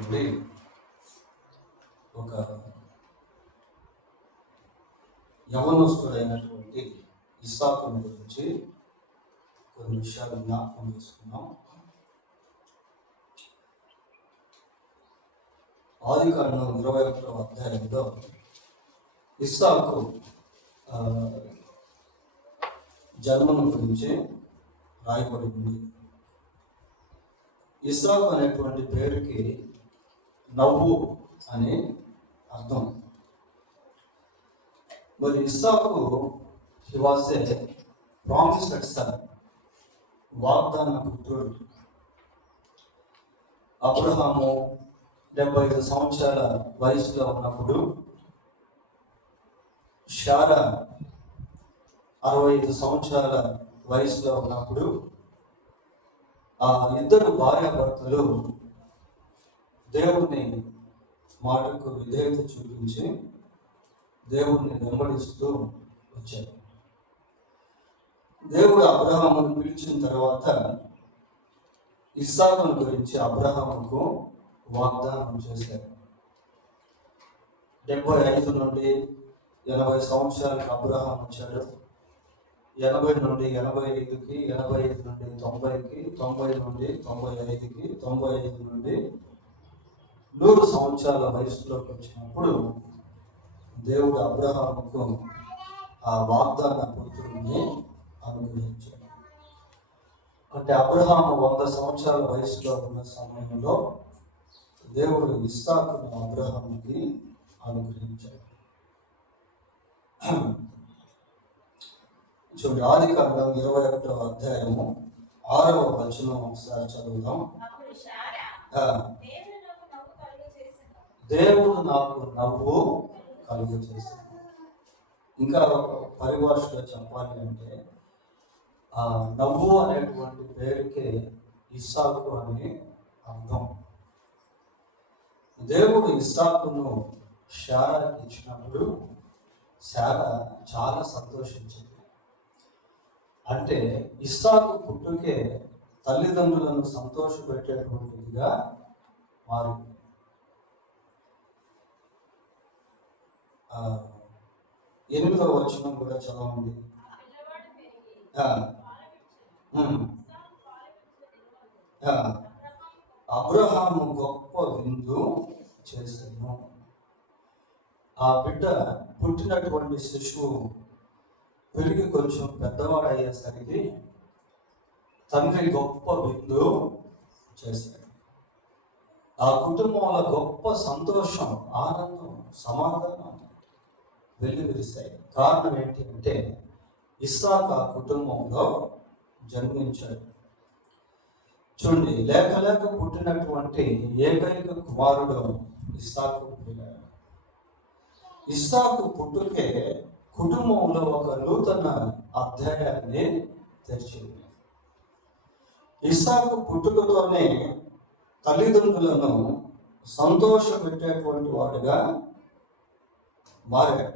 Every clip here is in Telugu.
నుండి ఒక యవనస్తుడైనటువంటి ఇస్సాకుని గురించి కొన్ని విషయాలు జ్ఞాపకం చేసుకున్నాం. ఆదికాండం 21వ అధ్యాయంలో ఇస్సాకు జన్మను గురించి రాయబడింది. ఇస్సాకు అనేటువంటి పేరుకి నవ్వు అనే అర్థం. మరి ఇస్సాకు he was a promised son, వాగ్దాన పుత్రుడు. అబ్రహాము 75 సంవత్సరాల వయసులో ఉన్నప్పుడు, శారా 65 సంవత్సరాల వయసులో ఉన్నప్పుడు ఆ ఇద్దరు భార్యాభర్తలు దేవుని మాటకు విధేయత చూపించి దేవుణ్ణి వెంబడిస్తూ వచ్చారు. దేవుడు అబ్రహామును పిలిచిన తర్వాత ఇస్సాకును గురించి అబ్రహాముకు వాగ్దానం చేశారు. 75 నుండి 80 సంవత్సరాలకు అబ్రహాం వచ్చాడు. 80 నుండి 85కి, 85 నుండి 90కి, 90 నుండి 95కి, 95 నుండి 100 సంవత్సరాల వయసులోకి వచ్చినప్పుడు దేవుడు అబ్రహాముకు ఆ వాగ్దాన పుత్రుడిని అనుగ్రహించాడు. అంటే అబ్రహాము 100 సంవత్సరాల వయసులో ఉన్న సమయంలో దేవుడు ఇస్సాకును అబ్రహాముకి అనుగ్రహించాడు. చూడండి, ఆదికాండం 21వ అధ్యాయము 6వ వచనం ఒకసారి చదువుదాం. దేవుడు నాకు నవ్వు కలుగు చేశాడు. ఇంకా పరిభాషలో చెప్పాలి అంటే ఆ నవ్వు అనేటువంటి పేరుకే ఇస్సాకు అనే అర్థం. దేవుడు ఇస్సాకును శారాకి ఇచ్చినప్పుడు శారా చాలా సంతోషించింది. అంటే ఇస్సాకు పుట్టుకే తల్లిదండ్రులను సంతోషపెట్టేటువంటిదిగా మారింది. 8వ వచనం కూడా చదవండి. అబ్రహాము గొప్ప విందు చేశాను. ఆ బిడ్డ పుట్టినటువంటి శిశువు పెరిగి కొంచెం పెద్దవాడయ్యేసరికి తండ్రి గొప్ప విందు చేశాడు. ఆ కుటుంబంలో గొప్ప సంతోషం, ఆనందం, సమాధానం వెల్లివిరిశాయి. కారణం ఏంటి అంటే ఇస్సాకు ఆ కుటుంబంలో జన్మించాడు. చూడండి, లేక లేక పుట్టినటువంటి ఏకైక కుమారుడు ఇస్సాకు పుట్టాడు. ఇస్సాకు పుట్టుకే కుటుంబంలో ఒక నూతన అధ్యాయాన్ని తెరిచింది. ఇస్సాకు పుట్టుకతోనే తల్లిదండ్రులను సంతోషపెట్టేటువంటి వాడుగా మారాడు.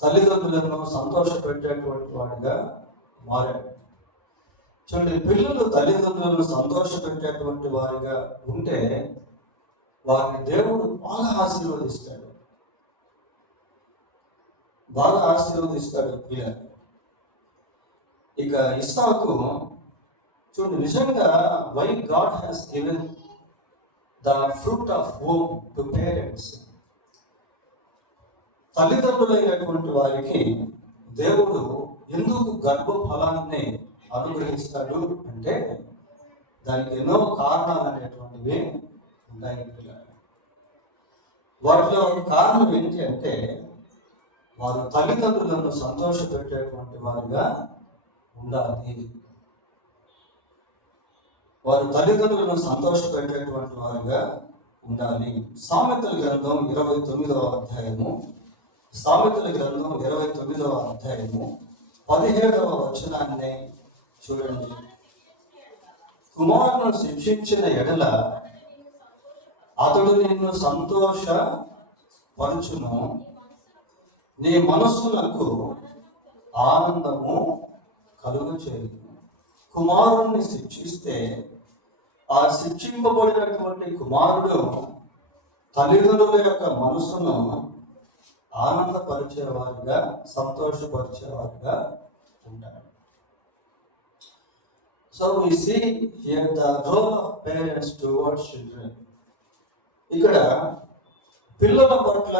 తల్లిదండ్రులను సంతోషపెట్టేటువంటి వాడుగా మారాడు. చూడండి, పిల్లలు తల్లిదండ్రులను సంతోషపెట్టేటువంటి వారిగా ఉంటే వారిని దేవుడు బాగా ఆశీర్వదిస్తాడు. పిల్లలు. ఇక ఇస్సాకు చూడండి, నిజంగా why God has given the fruit of womb to parents. తల్లిదండ్రులైనటువంటి వారికి దేవుడు ఎందుకు గర్భఫలాన్ని అనుగ్రహిస్తాడు అంటే దానికి ఎన్నో కారణాలు అనేటువంటివి ఉన్నాయి. వాటిలో కారణం ఏంటి అంటే వారు తల్లిదండ్రులను సంతోషపెట్టేటువంటి వారుగా ఉండాలి. వారు తల్లిదండ్రులను సంతోషపెట్టేటువంటి వారుగా ఉండాలి. సామెతల గ్రంథం 29వ అధ్యాయము 17వ వచనాన్ని చూడండి. కుమారును శిక్షించిన ఎడల అతడు నిన్ను సంతోషపరచును, నీ మనస్సులకు ఆనందము కలుగు చేయదు. కుమారుణ్ణి శిక్షిస్తే ఆ శిక్షింపబడినటువంటి కుమారుడు తల్లిదండ్రుల యొక్క మనసును ఆనందపరిచేవారుగా, సంతోషపరిచేవారుగా ఉంటాడు. So we see here the role of parents towards children. ఇక్కడ పిల్లల పట్ల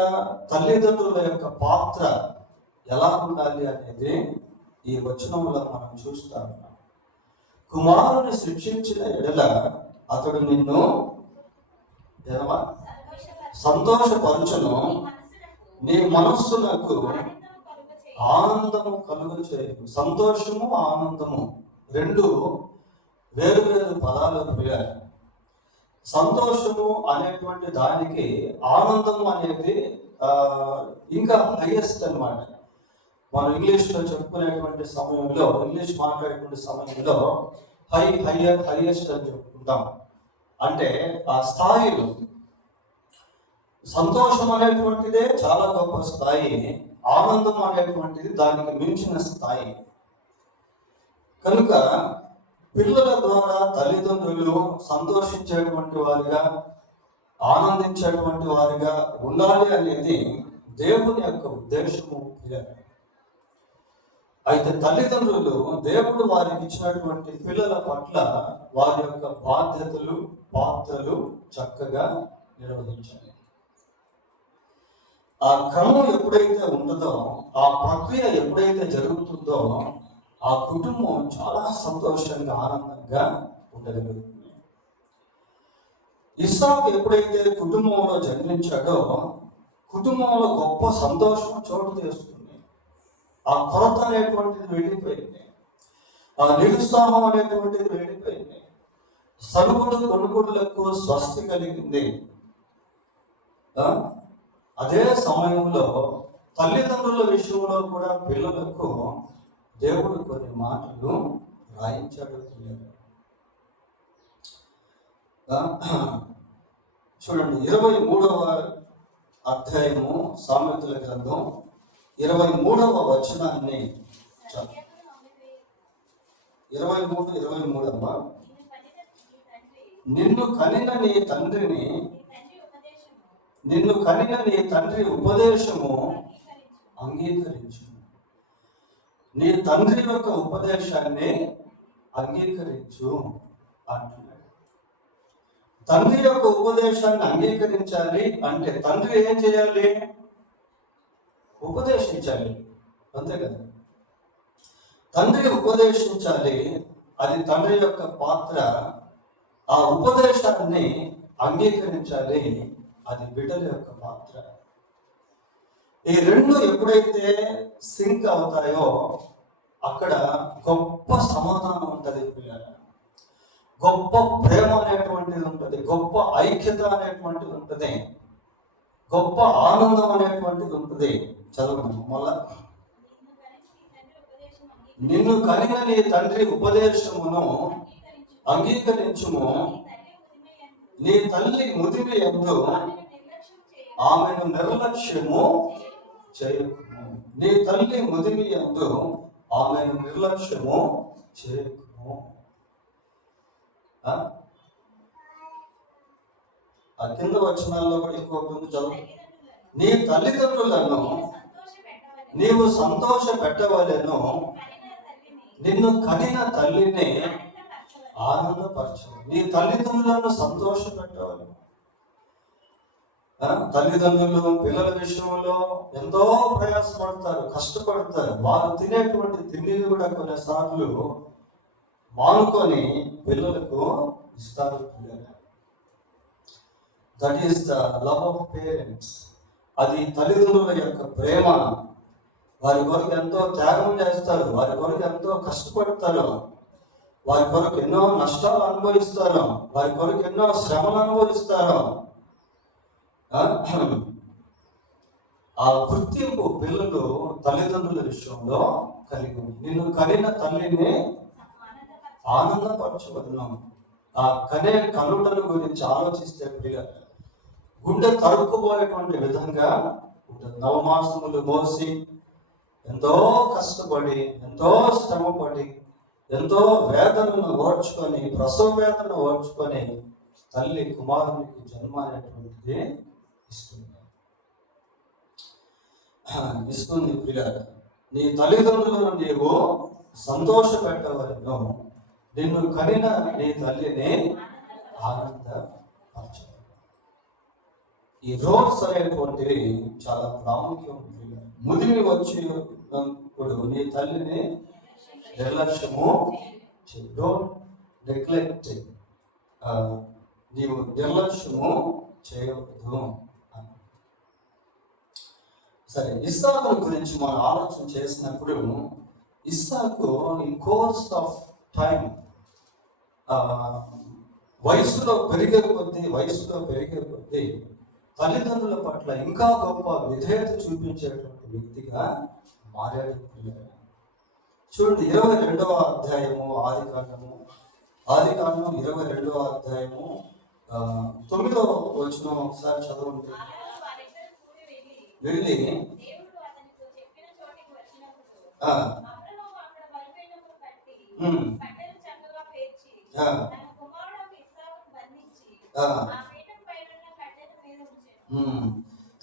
తల్లిదండ్రుల యొక్క పాత్ర ఎలా ఉండాలి అనేది ఈ వచనంలో మనం చూస్తా ఉన్నాం. కుమారుని శిక్షించిన ఎడల అతడు నిన్ను సంతోషపరచును, నీ మనస్సులకు ఆనందము కలుగు చేయు. సంతోషము, ఆనందము రెండు వేరు వేరు పదాలు ప్రియాలి. సంతోషము అనేటువంటి దానికి ఆనందము అనేది ఇంకా హైయెస్ట్ అన్నమాట. మనం ఇంగ్లీష్లో చెప్పుకునేటువంటి సమయంలో, ఇంగ్లీష్ మాట్లాడేటువంటి సమయంలో హైయెస్ట్ అని చెప్పుకుంటాం. అంటే ఆ స్థాయిలో సంతోషం అనేటువంటిదే చాలా గొప్ప స్థాయి, ఆనందం అనేటువంటిది దానికి మించిన స్థాయి. కనుక పిల్లల ద్వారా తల్లిదండ్రులు సంతోషించేటువంటి వారిగా, ఆనందించేటువంటి వారిగా ఉండాలి అనేది దేవుని యొక్క ఉద్దేశము. అయితే తల్లిదండ్రులు దేవుడు వారికి ఇచ్చినటువంటి పిల్లల పట్ల వారి యొక్క బాధ్యతలు, పాత్రలు చక్కగా నిర్వహించాలి. ఆ క్రమం ఎప్పుడైతే ఉంటుందో, ఆ ప్రక్రియ ఎప్పుడైతే జరుగుతుందో, ఆ కుటుంబం చాలా సంతోషంగా, ఆనందంగా ఉండగలుగుతుంది. ఇస్సాకు ఎప్పుడైతే కుటుంబంలో జన్మించాడో, కుటుంబంలో గొప్ప సంతోషం చోటు చేసుకుంది. ఆ కొరత అనేటువంటిది వెళ్ళిపోయింది, ఆ నిరుత్సాహం అనేటువంటిది వెళ్ళిపోయింది, సనుగుడు కొనుగోళ్లకు స్వస్తి కలిగింది. అదే సమయంలో తల్లిదండ్రుల విషయంలో కూడా పిల్లలకు దేవుడు కొన్ని మాటలు రాయించాడు. చూడండి, 23వ అధ్యాయము సామెతల గ్రంథం 23వ వచనాన్ని 23 అమ్మా. నిన్ను కనిన నీ తండ్రి ఉపదేశము అంగీకరించు. నీ తండ్రి యొక్క ఉపదేశాన్ని అంగీకరించు అంటున్నాడు. తండ్రి యొక్క ఉపదేశాన్ని అంగీకరించాలి అంటే తండ్రి ఏం చేయాలి? ఉపదేశించాలి, అంతే కదా. తండ్రి ఉపదేశించాలి, అది తండ్రి యొక్క పాత్ర. ఆ ఉపదేశాన్ని అంగీకరించాలి, అది బిడ్డల యొక్క పాత్ర. ఈ రెండు ఎప్పుడైతే సింక్ అవుతాయో అక్కడ గొప్ప సమాధానం ఉంటుంది పిల్లల, గొప్ప ప్రేమ అనేటువంటిది ఉంటుంది, గొప్ప ఐక్యత అనేటువంటిది ఉంటుంది, గొప్ప ఆనందం అనేటువంటిది ఉంటుంది. చదవండి మళ్ళా. నిన్ను కలిగిన నీ తండ్రి ఉపదేశమును అంగీకరించుము, నీ తల్లి ముదిమి యందు ఆమెను నిర్లక్ష్యము చేయకుము. నీ తల్లి ముదిమి యందు ఆమెను నిర్లక్ష్యము చేయకుము. ఆ కింద వచనాల్లో కూడా ఇంకొకటి చదువు. నీ తల్లిదండ్రులను నీవు సంతోష పెట్టవలెను, నిన్ను కనిన తల్లిని ఆనందపరచు. నీ తల్లిదండ్రులను సంతోష పెట్టవలెను. తల్లిదండ్రులు పిల్లల విషయంలో ఎంతో ప్రయాసపడతారు, కష్టపడతారు. వారు తినేటువంటి తిండిని కూడా కొన్నిసార్లు మానుకొని పిల్లలకు ఇస్తారు. That is the love of parents. అది తల్లిదండ్రుల యొక్క ప్రేమ. వారి కొరకు ఎంతో త్యాగం చేస్తారు, వారి కొరకు ఎంతో కష్టపడతారు, వారి కొరకు ఎన్నో నష్టాలు అనుభవిస్తారు, వారి కొరకు ఎన్నో శ్రమలు అనుభవిస్తారు. ఆ గుర్తింపు పిల్లలు తల్లిదండ్రుల విషయంలో కలిగి ఉంది. నిన్ను కనిన తల్లిని ఆనందపరచవలను. ఆ కనే కనుటల గురించి ఆలోచిస్తే పిల్లలు గుండె తరుక్కుపోయేటువంటి విధంగా ఉంటుంది. నవమాసములు మోసి ఎంతో కష్టపడి, ఎంతో శ్రమపడి, ఎంతో వేదనను ఓర్చుకొని, ప్రసవ వేదనను ఓర్చుకొని తల్లి కుమారునికి జన్మ అనేటువంటిది ఇస్తుంది. పిల్లలు, నీ తల్లిదండ్రులను నీవు సంతోష పెట్టవలను, నిన్ను కనిన నీ తల్లిని ఆనందపరచు. ఈ రోల్స్ అనేటువంటివి చాలా ప్రాముఖ్యం. ముదిమి వచ్చినప్పుడు నీ తల్లిని నిర్లక్ష్యము డోంట్ నెగ్లెక్ట్, నీవు నిర్లక్ష్యము చేయవద్దు. సరే, ఇస్సాకు గురించి మనం ఆలోచన చేసినప్పుడు, ఇస్సాకు ఇన్ కోర్స్ ఆఫ్ టైం వయసులో పెరిగే కొద్దీ తల్లిదండ్రుల పట్ల ఇంకా గొప్ప విధేయత చూపించేటువంటి వ్యక్తిగా మారాడు. చూడండి, 22వ అధ్యాయము ఆదికాండము 22వ అధ్యాయము 9వ వచనం ఒకసారి చదవండి. వెళ్ళి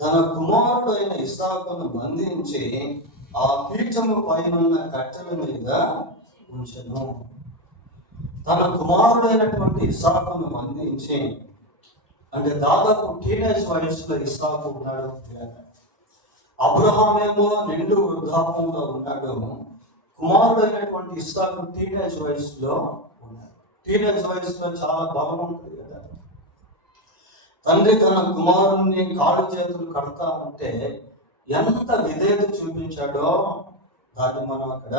తన కుమారుడు అయిన ఇస్సాకును బంధించి ఆ పీఠము పైన కట్టెల మీద ఉంచెను. తన కుమారుడైనటువంటి ఇస్సాకును బంధించి, అంటే దాదాపు టీనేజ్ వయసులో ఇస్సాకు ఉన్నాడు. అబ్రహామేమో నిండు వృద్ధాపంలో ఉన్నాడు. కుమారుడైనటువంటి ఇస్సాకు టీనేజ్ వయసులో ఉన్నాడు. టీనేజ్ వయసులో చాలా బలం ఉంటుంది కదా. తండ్రి తన కుమారుణ్ణి కాళ్ళు చేతులు కడతా ఉంటే ఎంత విధేయత చూపించాడో దాన్ని మనం అక్కడ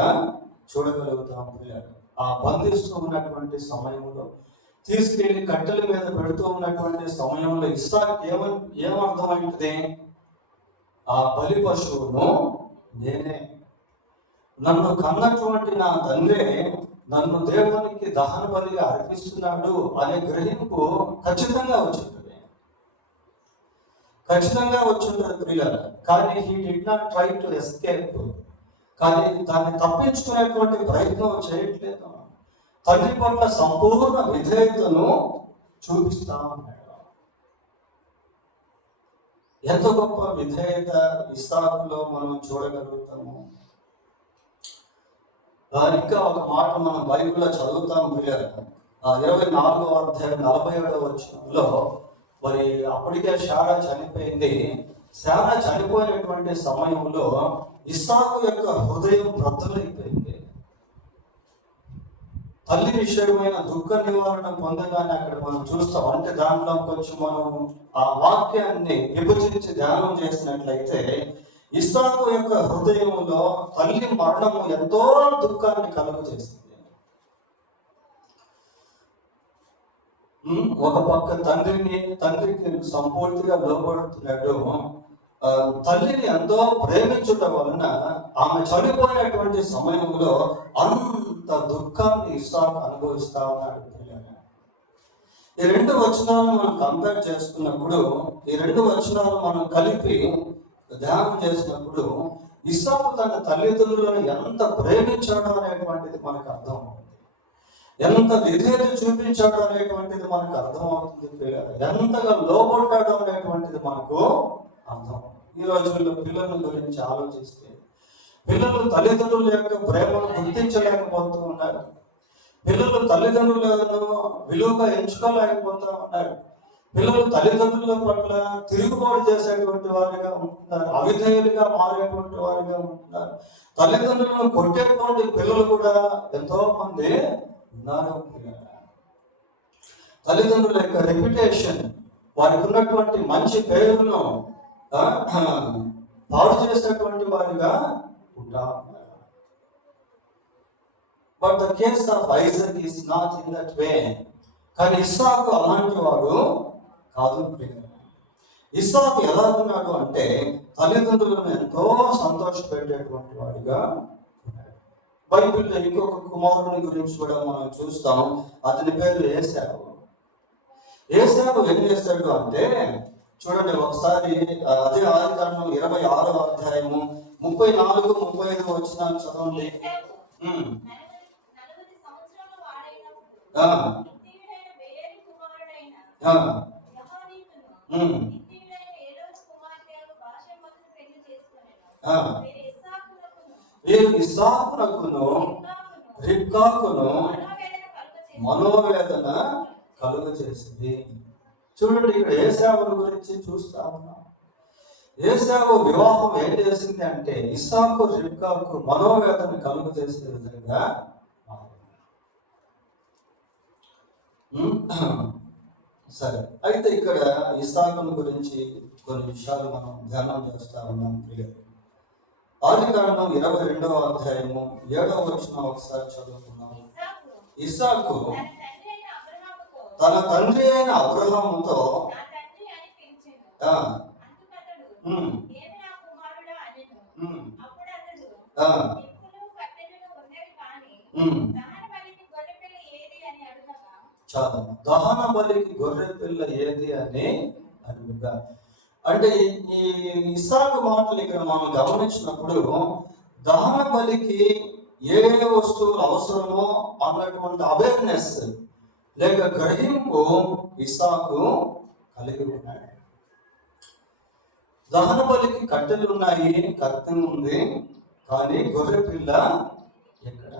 చూడగలుగుతాం. ఆ బంధిస్తూ ఉన్నటువంటి సమయంలో, తీసుకెళ్లి కట్టెల మీద పెడుతూ ఉన్నటువంటి సమయంలో ఇస్సాకు ఏమర్థమైంది? ఆ బలి పశువును నేనే, నన్ను కన్నటువంటి నా తండ్రి నన్ను దేవునికి దహన బలిగా అర్పిస్తున్నాడు అనే గ్రహింపు ఖచ్చితంగా వచ్చింటుంది ప్రియులారా. కానీ he did not try to escape, కానీ దాన్ని తప్పించుకునేటువంటి ప్రయత్నం చేయట్లేదు. తండ్రి పట్ల సంపూర్ణ విధేయతను చూపిస్తా ఉన్నాడు. ఎంత గొప్ప విధేయత ఇస్సాకులో మనం చూడగలుగుతాము. ఇంకా ఒక మాట మనం బైబిల్లో చదువుతాం ప్రియులారా. 24వ అధ్యాయం 47వ వచనంలో, మరి అప్పటికే శారా చనిపోయింది. శారా చనిపోయినటువంటి సమయంలో ఇస్సాకు యొక్క హృదయం బ్రద్దలైపోయింది. తల్లి విషయమైన దుఃఖ నివారణ పొందగానే అక్కడ మనం చూస్తాం. అంటే దాంట్లో కొంచెం మనం ఆ వాక్యాన్ని విభజించి ధ్యానం చేసినట్లయితే, ఇస్సాకు యొక్క హృదయంలో తల్లి మరణము ఎంతో దుఃఖాన్ని కలుగు చేసింది. ఒక పక్క తండ్రికి సంపూర్తిగా లోపడుతున్నాడు. తల్లిని ఎంతో ప్రేమించడం వలన ఆమె చనిపోయినటువంటి సమయంలో అంత దుఃఖాన్ని ఇస్సాకు అనుభవిస్తా ఉన్నాడు. ఈ రెండు వచనాలను మనం కంపేర్ చేసుకున్నప్పుడు, ఈ రెండు వచనాలు మనం కలిపి ధ్యానం చేసినప్పుడు, ఇస్సాకు తన తల్లిదండ్రులను ఎంత ప్రేమించాడు అనేటువంటిది మనకు అర్థం అవుతుంది. ఎంత విధేయత చూపించాడు అనేటువంటిది మనకు అర్థమవుతుంది. ఎంతగా లోబడ్డాడు అనేటువంటిది మనకు అర్థం. ఈ రోజుల్లో పిల్లల గురించి ఆలోచిస్తే, పిల్లలు తల్లిదండ్రుల యొక్క ప్రేమను గుర్తించలేకపోతూ ఉన్నారు. పిల్లలు తల్లిదండ్రులను విలువగా ఎంచుకోలేకపోతూ ఉన్నారు. పిల్లలు తల్లిదండ్రుల పట్ల తిరుగుబాటు చేసేటువంటి వారిగా ఉంటున్నారు. అవిధేయులుగా మారేటువంటి వారిగా ఉంటున్నారు. తల్లిదండ్రులను కొట్టేటువంటి పిల్లలు కూడా ఎంతో మంది ఉన్నారు. తల్లిదండ్రుల యొక్క రెప్యుటేషన్, వారికి ఉన్నటువంటి మంచి పేరును పాడు చేసేటువంటి వారిగా ఉంటారు. But the case of Isaac is not in that way. కానీ ఇస్సాకు అలాంటి వాడు కాదు. ఇస్సాకు ఎలా ఉన్నాడు అంటే, తల్లిదండ్రులను ఎంతో సంతోషపెట్టేటువంటి వాడిగా. బైబిల్లో ఇంకొక కుమారుని గురించి కూడా మనం చూస్తాం. అతని పేరు ఏశావు. ఏశావు ఏం చేస్తాడు అంటే, చూడండి ఒకసారి, అదే ఆదికాండం 26వ అధ్యాయము 34, 35 వచనాలు చదవండి. ఆ, హిత్తీయుడైన బేయేరు కుమారుడైన ఆ, యెహోయారీబును ఉమ్, హిత్తీయుడైన ఏలోను కుమార్తెయగు బాశెమతును పెళ్లి చేసుకొనెను. ఆ. వీరు ఇస్సాకునకును వీరు ఇస్సాకునకును రిబ్కాకును మనోవేదన కలుగ చేసింది. చూడండి, ఇక్కడ ఏశావుల గురించి చూస్తా ఉన్నాం. ఏశావు వివాహం ఏం చేసింది అంటే ఇస్సాకు రిబ్కాకు మనోవేదన కలుగ చేసే విధంగా. సరే, అయితే ఇక్కడ ఇస్సాకును గురించి కొన్ని విషయాలు మనం ధ్యానం చేస్తా ఉన్నాం. ఆదికాండం 22వ అధ్యాయము 7వ వచనం ఒకసారి చదువుకున్నాం. ఇస్సాకు తన తండ్రి అయిన అబ్రహాముతో చాలా దహన బలికి గొర్రె పిల్ల ఏది అని అడుగుగా. అంటే ఈ ఇస్సాకు మాటలు ఇక్కడ మనం గమనించినప్పుడు దహన బలికి ఏ వస్తువులు అవసరమో అన్నటువంటి అవేర్నెస్ లేక గ్రహింపు ఇస్సాకు కలిగి ఉన్నాడు. దహన బలికి కట్టెలు ఉన్నాయి, కత్తి ఉంది, కానీ గొర్రె పిల్ల ఎక్కడ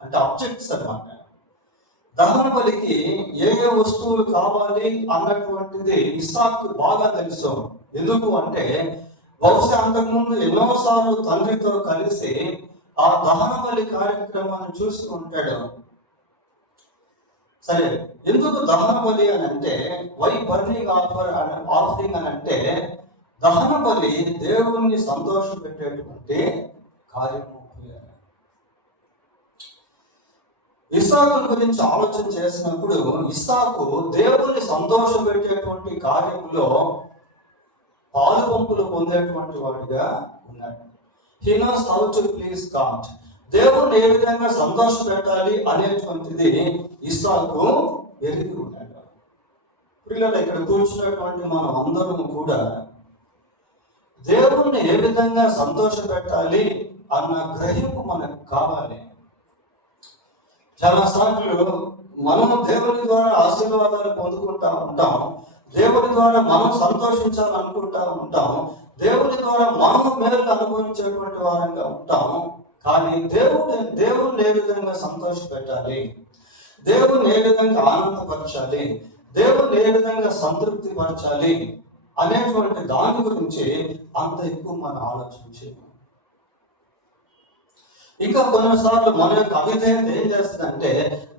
అంటే ఆబ్జెక్ట్స్ అన్నమాట. దహన బలికి ఏ ఏ వస్తువులు కావాలి అన్నటువంటిది ఇస్సాకు బాగా తెలుసు. ఎందుకు అంటే బహుశా అంతకుముందు ఎన్నోసార్లు తండ్రితో కలిసి ఆ దహన బలి కార్యక్రమాన్ని చూసి ఉంటాడు. సరే, ఎందుకు దహన బలి అని అంటే వై బర్నింగ్ ఆఫరింగ్ అని అంటే దహన బలి దేవుణ్ణి సంతోష పెట్టేటువంటి కార్యము. ఇస్సాకు గురించి ఆలోచన చేసినప్పుడు ఇస్సాకు దేవుని సంతోష పెట్టేటువంటి కార్యంలో పాలు పంపులు పొందేటువంటి వాడిగా ఉన్నాడు. He knows how to please God. దేవుణ్ణి ఏ విధంగా సంతోష పెట్టాలి అనేటువంటిది ఇస్సాకు ఎరిగి ఉన్నాడు. పిల్లలు ఇక్కడ కూర్చున్నటువంటి మనం అందరం కూడా దేవుణ్ణి ఏ విధంగా సంతోష పెట్టాలి అన్న గ్రహింపు మనకు కావాలి. చాలా సార్లు మనము దేవుని ద్వారా ఆశీర్వాదాలు పొందుకుంటా ఉంటాం, దేవుని ద్వారా మనం సంతోషించాలనుకుంటా ఉంటాం, దేవుని ద్వారా మనము మేలు అనుభవించేటువంటి వారంగా ఉంటాం. కానీ దేవుని ఏ విధంగా సంతోష పెట్టాలి, దేవుని ఏ విధంగా ఆనందపరచాలి, దేవుని ఏ విధంగా సంతృప్తి పరచాలి అనేటువంటి దాని గురించి అంత ఎక్కువ మనం ఆలోచించాము. ఇంకా కొన్నిసార్లు మన యొక్క అవిధేయత ఏం చేస్తుందంటే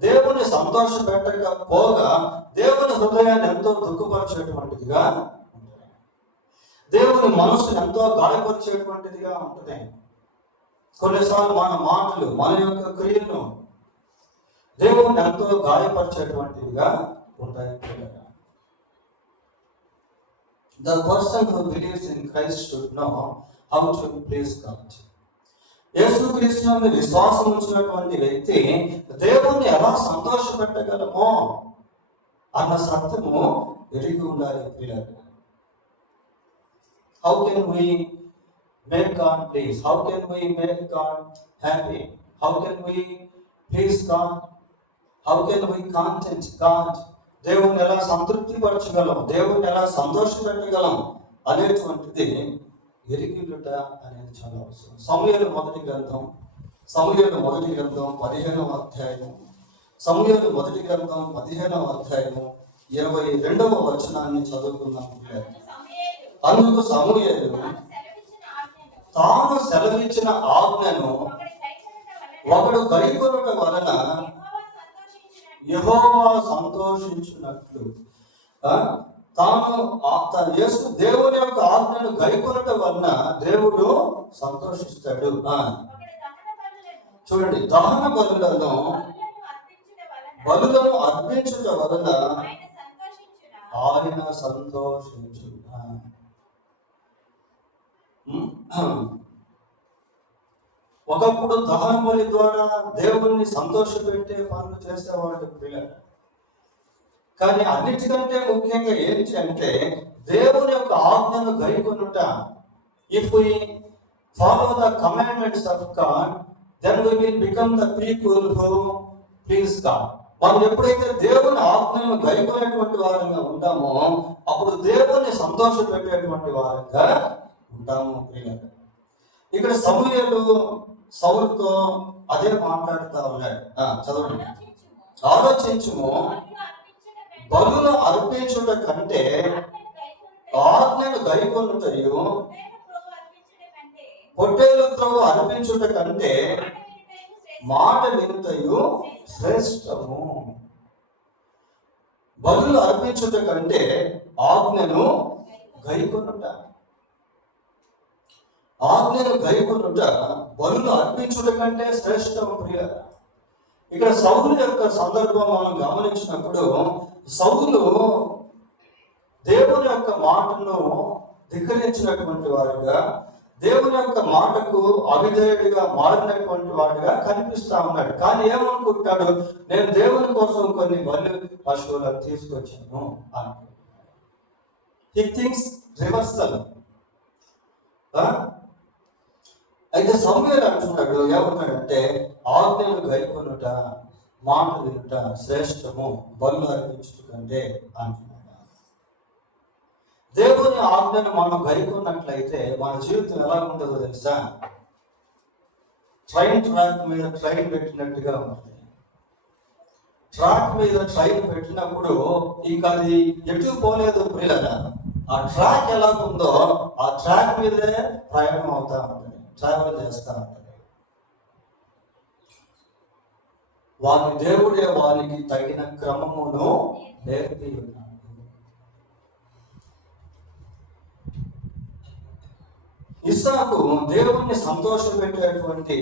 దేవుని సంతోష పెట్టకపోగా దేవుని హృదయాన్ని ఎంతో దుఃఖపరిచేటువంటిదిగా ఉంటుంది, దేవుని మనసును ఎంతో గాయపరిచేటువంటిదిగా ఉంటుంది. కొన్నిసార్లు మన మాటలు, మన యొక్క క్రియలు దేవుని ఎంతో గాయపరిచేటువంటివిగా ఉంటాయి. The person who believes in Christ should know how to please God. యేసుక్రీస్తునందు విశ్వాసం ఉంచినటువంటి వ్యక్తి దేవుణ్ణి ఎలా సంతోష పెట్టగలమో అన్న సత్యము ఎరిగి ఉండాలి. పిల్లలు, how can we make God please, how can we make God happy, how can we please God, how can we content God. దేవుణ్ణి ఎలా సంతృప్తి పరచగలం, దేవుణ్ణి ఎలా సంతోష పెట్టగలం అనేటువంటిది ఎరిగిలుట అనేది చాలా అవసరం. సమూయేలు మొదటి గ్రంథం 15వ అధ్యాయము, సమూయేలు మొదటి గ్రంథం 15వ అధ్యాయము 22వ వచనాన్ని చదువుకున్నాం. అందుకు సమూయేలు తాను సెలవిచ్చిన ఆజ్ఞను ఒకడు కైకొనుట వలన యెహోవా సంతోషించినట్లు, తాను దేవుని యొక్క ఆజ్ఞను గైకొనటం వలన దేవుడు సంతోషిస్తాడు. చూడండి, దహన బలులను అర్పించుట వలన ఆయన సంతోషించు. ఒకప్పుడు దహన బలి ద్వారా దేవుణ్ణి సంతోషపెట్టే పనులు చేసేవాళ్ళు పిల్లలు. కానీ అన్నిటికంటే ముఖ్యంగా ఏంటి అంటే దేవుని యొక్క ఆజ్ఞను గైకొనుట. If we follow the commandments of God, then we will become the people who please God. మనం ఎప్పుడైతే దేవుని ఆజ్ఞలను గైకొనేటువంటి వారంగా ఉంటామో అప్పుడు దేవుణ్ణి సంతోష పెట్టేటువంటి వారంగా ఉంటాము. ఇక్కడ సమూయేలు సౌలుతో అదే మాట్లాడుతూ ఉన్నాడు. చదవండి. ఆలోచించుము, బలులు అర్పించుట కంటే ఆజ్ఞను గైకొనుటయు, పొట్టేలు త్రవ్వు అర్పించుట కంటే మాట వినుటయు శ్రేష్టము. బలులు అర్పించుట కంటే ఆజ్ఞను గైకొనుట, ఆజ్ఞను గైకొనుట బలులు అర్పించుట కంటే శ్రేష్టము. ప్రియ, ఇక్కడ సౌలు యొక్క సందర్భం మనం గమనించినప్పుడు సౌలు దేవుని యొక్క మాటను ధిక్కరించినటువంటి వారుగా, దేవుని యొక్క మాటకు అవిధేయుడిగా మారినటువంటి వాడిగా కనిపిస్తా ఉన్నాడు. కానీ ఏమనుకుంటాడు, నేను దేవుని కోసం కొన్ని బలి పశువులను తీసుకొచ్చాను అని. హి థింక్స్ రివర్సల్. అయితే సమూయేలు అంటున్నాడు, ఏమన్నాడంటే ఆజ్ఞను గైకొనుట, మాట వినుట శ్రేష్టము బలు అర్పించుట కంటే అంటున్నాడు. దేవుని ఆజ్ఞను మనం గైకొన్నట్లయితే మన జీవితం ఎలా ఉంటుందో తెలుసా? ట్రైన్ ట్రాక్ మీద ట్రైన్ పెట్టినట్టుగా ఉంటుంది. ట్రాక్ మీద ట్రైన్ పెట్టినప్పుడు ఇక అది ఎటు పోలేదు ప్రియులరా. ఆ ట్రాక్ ఎలా ఉందో ఆ ట్రాక్ మీదే ప్రయాణం అవుతా ఉంటుంది, ట్రావెల్ చేస్తా ఉంటుంది. వాని దేవుడే వానికి తగిన క్రమమును నేర్పి ఉన్నాడు. ఇస్సాకు దేవుణ్ణి సంతోషపెట్టేటువంటి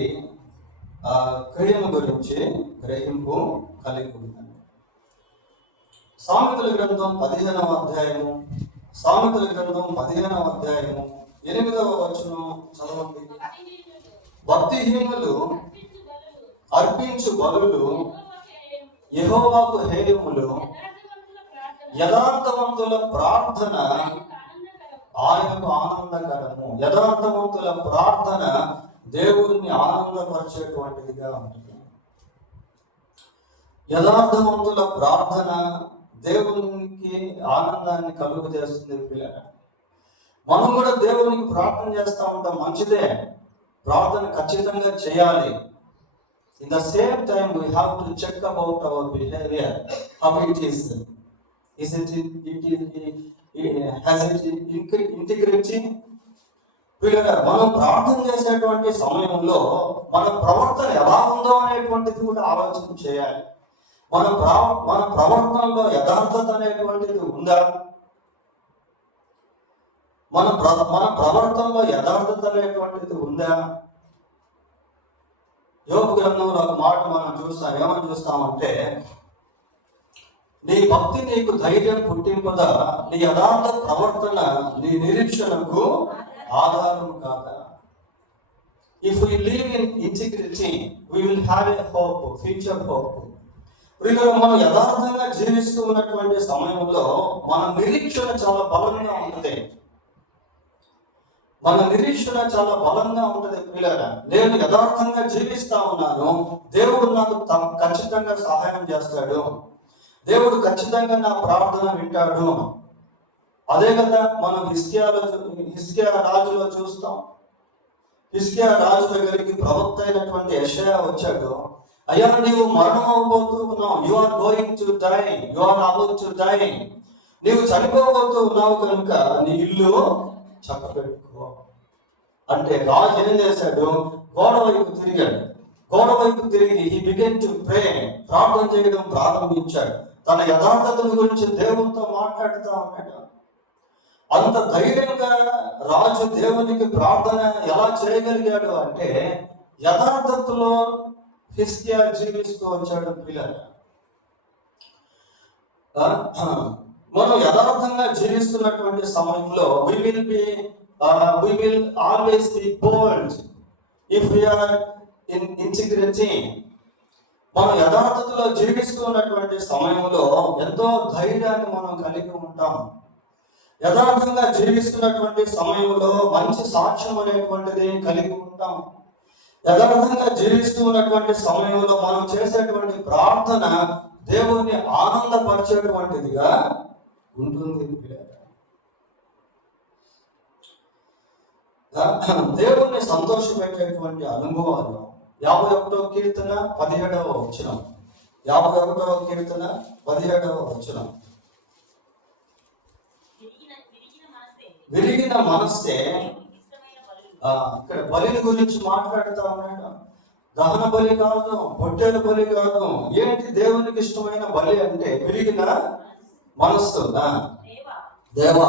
క్రియల గురించి గ్రహింపు కలిగి ఉన్నాడు. సామెతల గ్రంథం 15వ అధ్యాయము, సామెతల గ్రంథం 15వ అధ్యాయము 8వ వచనం చదవండి. భక్తిహీనులు అర్పించు బలులు యెహోవాకు హేయములు, యథార్థవంతుల ప్రార్థన ఆయనకు ఆనందకరము. యథార్థవంతుల ప్రార్థన దేవుడిని ఆనందపరిచేటువంటిదిగా ఉంటుంది. యథార్థవంతుల ప్రార్థన దేవునికి ఆనందాన్ని కలుగు చేస్తుంది. పిల్లలు, మనం కూడా దేవునికి ప్రార్థన చేస్తూ ఉంటాం, మంచిదే, ప్రార్థన ఖచ్చితంగా చేయాలి. In the same time we have to check about our behaviour, how it is. Integrity. మనం ప్రార్థన చేసేటువంటి సమయంలో మన ప్రవర్తన ఎలా ఉందో అనేటువంటిది కూడా ఆలోచన చేయాలి. మన ప్రవర్తనలో యథార్థత అనేటువంటిది ఉందా? మన ప్రవర్తనలో యథార్థత అనేటువంటిది ఉందా? యోబు గ్రంథంలో ఒక మాట మనం చూస్తాం. ఏమని చూస్తామంటే, నీ భక్తి నీకు ధైర్యం పుట్టింపదా, నీ యథార్థ ప్రవర్తన నీ నిరీక్షణకు ఆధారం కాదా? If we live in integrity we will have a hope, future hope. మనం యథార్థంగా జీవిస్తూ ఉన్నటువంటి సమయంలో మన నిరీక్షణ చాలా బలంగా ఉంటుంది. మన నిరీక్షణ చాలా బలంగా ఉంటుంది. పిల్లరా, నేను యథార్థంగా జీవిస్తా ఉన్నాను, దేవుడు నాకు ఖచ్చితంగా సహాయం చేస్తాడు, దేవుడు ఖచ్చితంగా నా ప్రార్థన వింటాడు. అదే కదా మనం హిజ్కియా రాజులో చూస్తాం. హిజ్కియా రాజు దగ్గరికి ప్రవక్త అయినటువంటి యెషయా వచ్చాడు. అయ్యా, నీవు మరణం అవ్వబోతూ ఉన్నావు, you are going to die, you are about to die. నీవు చనిపోబోతూ ఉన్నావు కనుక నీ ఇల్లు చక్కబెట్టుకో అంటే, రాజు ఏం చేశాడు? గోడ వైపు తిరిగాడు. గోడ వైపు తిరిగి హి బిగన్ టు ప్రే, ప్రార్థన చేయడం ప్రారంభించాడు. తన యథార్థతను గురించి దేవునితో మాట్లాడుతూ ఉన్నాడు. అంత ధైర్యంగా రాజు దేవునికి ప్రార్థన ఎలా చేయగలిగాడు అంటే, యథార్థతలో హిజ్కియా జీవిస్తూ వచ్చాడు. పిల్లలు, మనం యథార్థంగా జీవిస్తున్నటువంటి సమయంలో we will always be bold if we are in integrity. మనం యథార్థతలో జీవిస్తున్నటువంటి సమయంలో ఎంతో ధైర్యాన్ని మనం కలిగి ఉంటాం. యథార్థంగా జీవిస్తున్నటువంటి సమయంలో మంచి సాక్ష్యం అనేటువంటిది కలిగి ఉంటాం. యథార్థంగా జీవిస్తూ ఉన్నటువంటి సమయంలో మనం చేసేటువంటి ప్రార్థన దేవుణ్ణి ఆనందపరిచేటువంటిదిగా ఉంటుంది. దేవుణ్ణి సంతోషపెట్టేటువంటి అనుభవాలు 51వ కీర్తన 17వ వచనం. 51వ కీర్తన 17వ వచనం. విరిగిన మనస్సే. ఇక్కడ బలిని గురించి మాట్లాడుతా ఉన్నాడు. దహన బలి కాదు, పొట్టేల బలి కాదు. ఏంటి దేవునికి ఇష్టమైన బలి అంటే? విరిగిన మనస్సు. దేవా,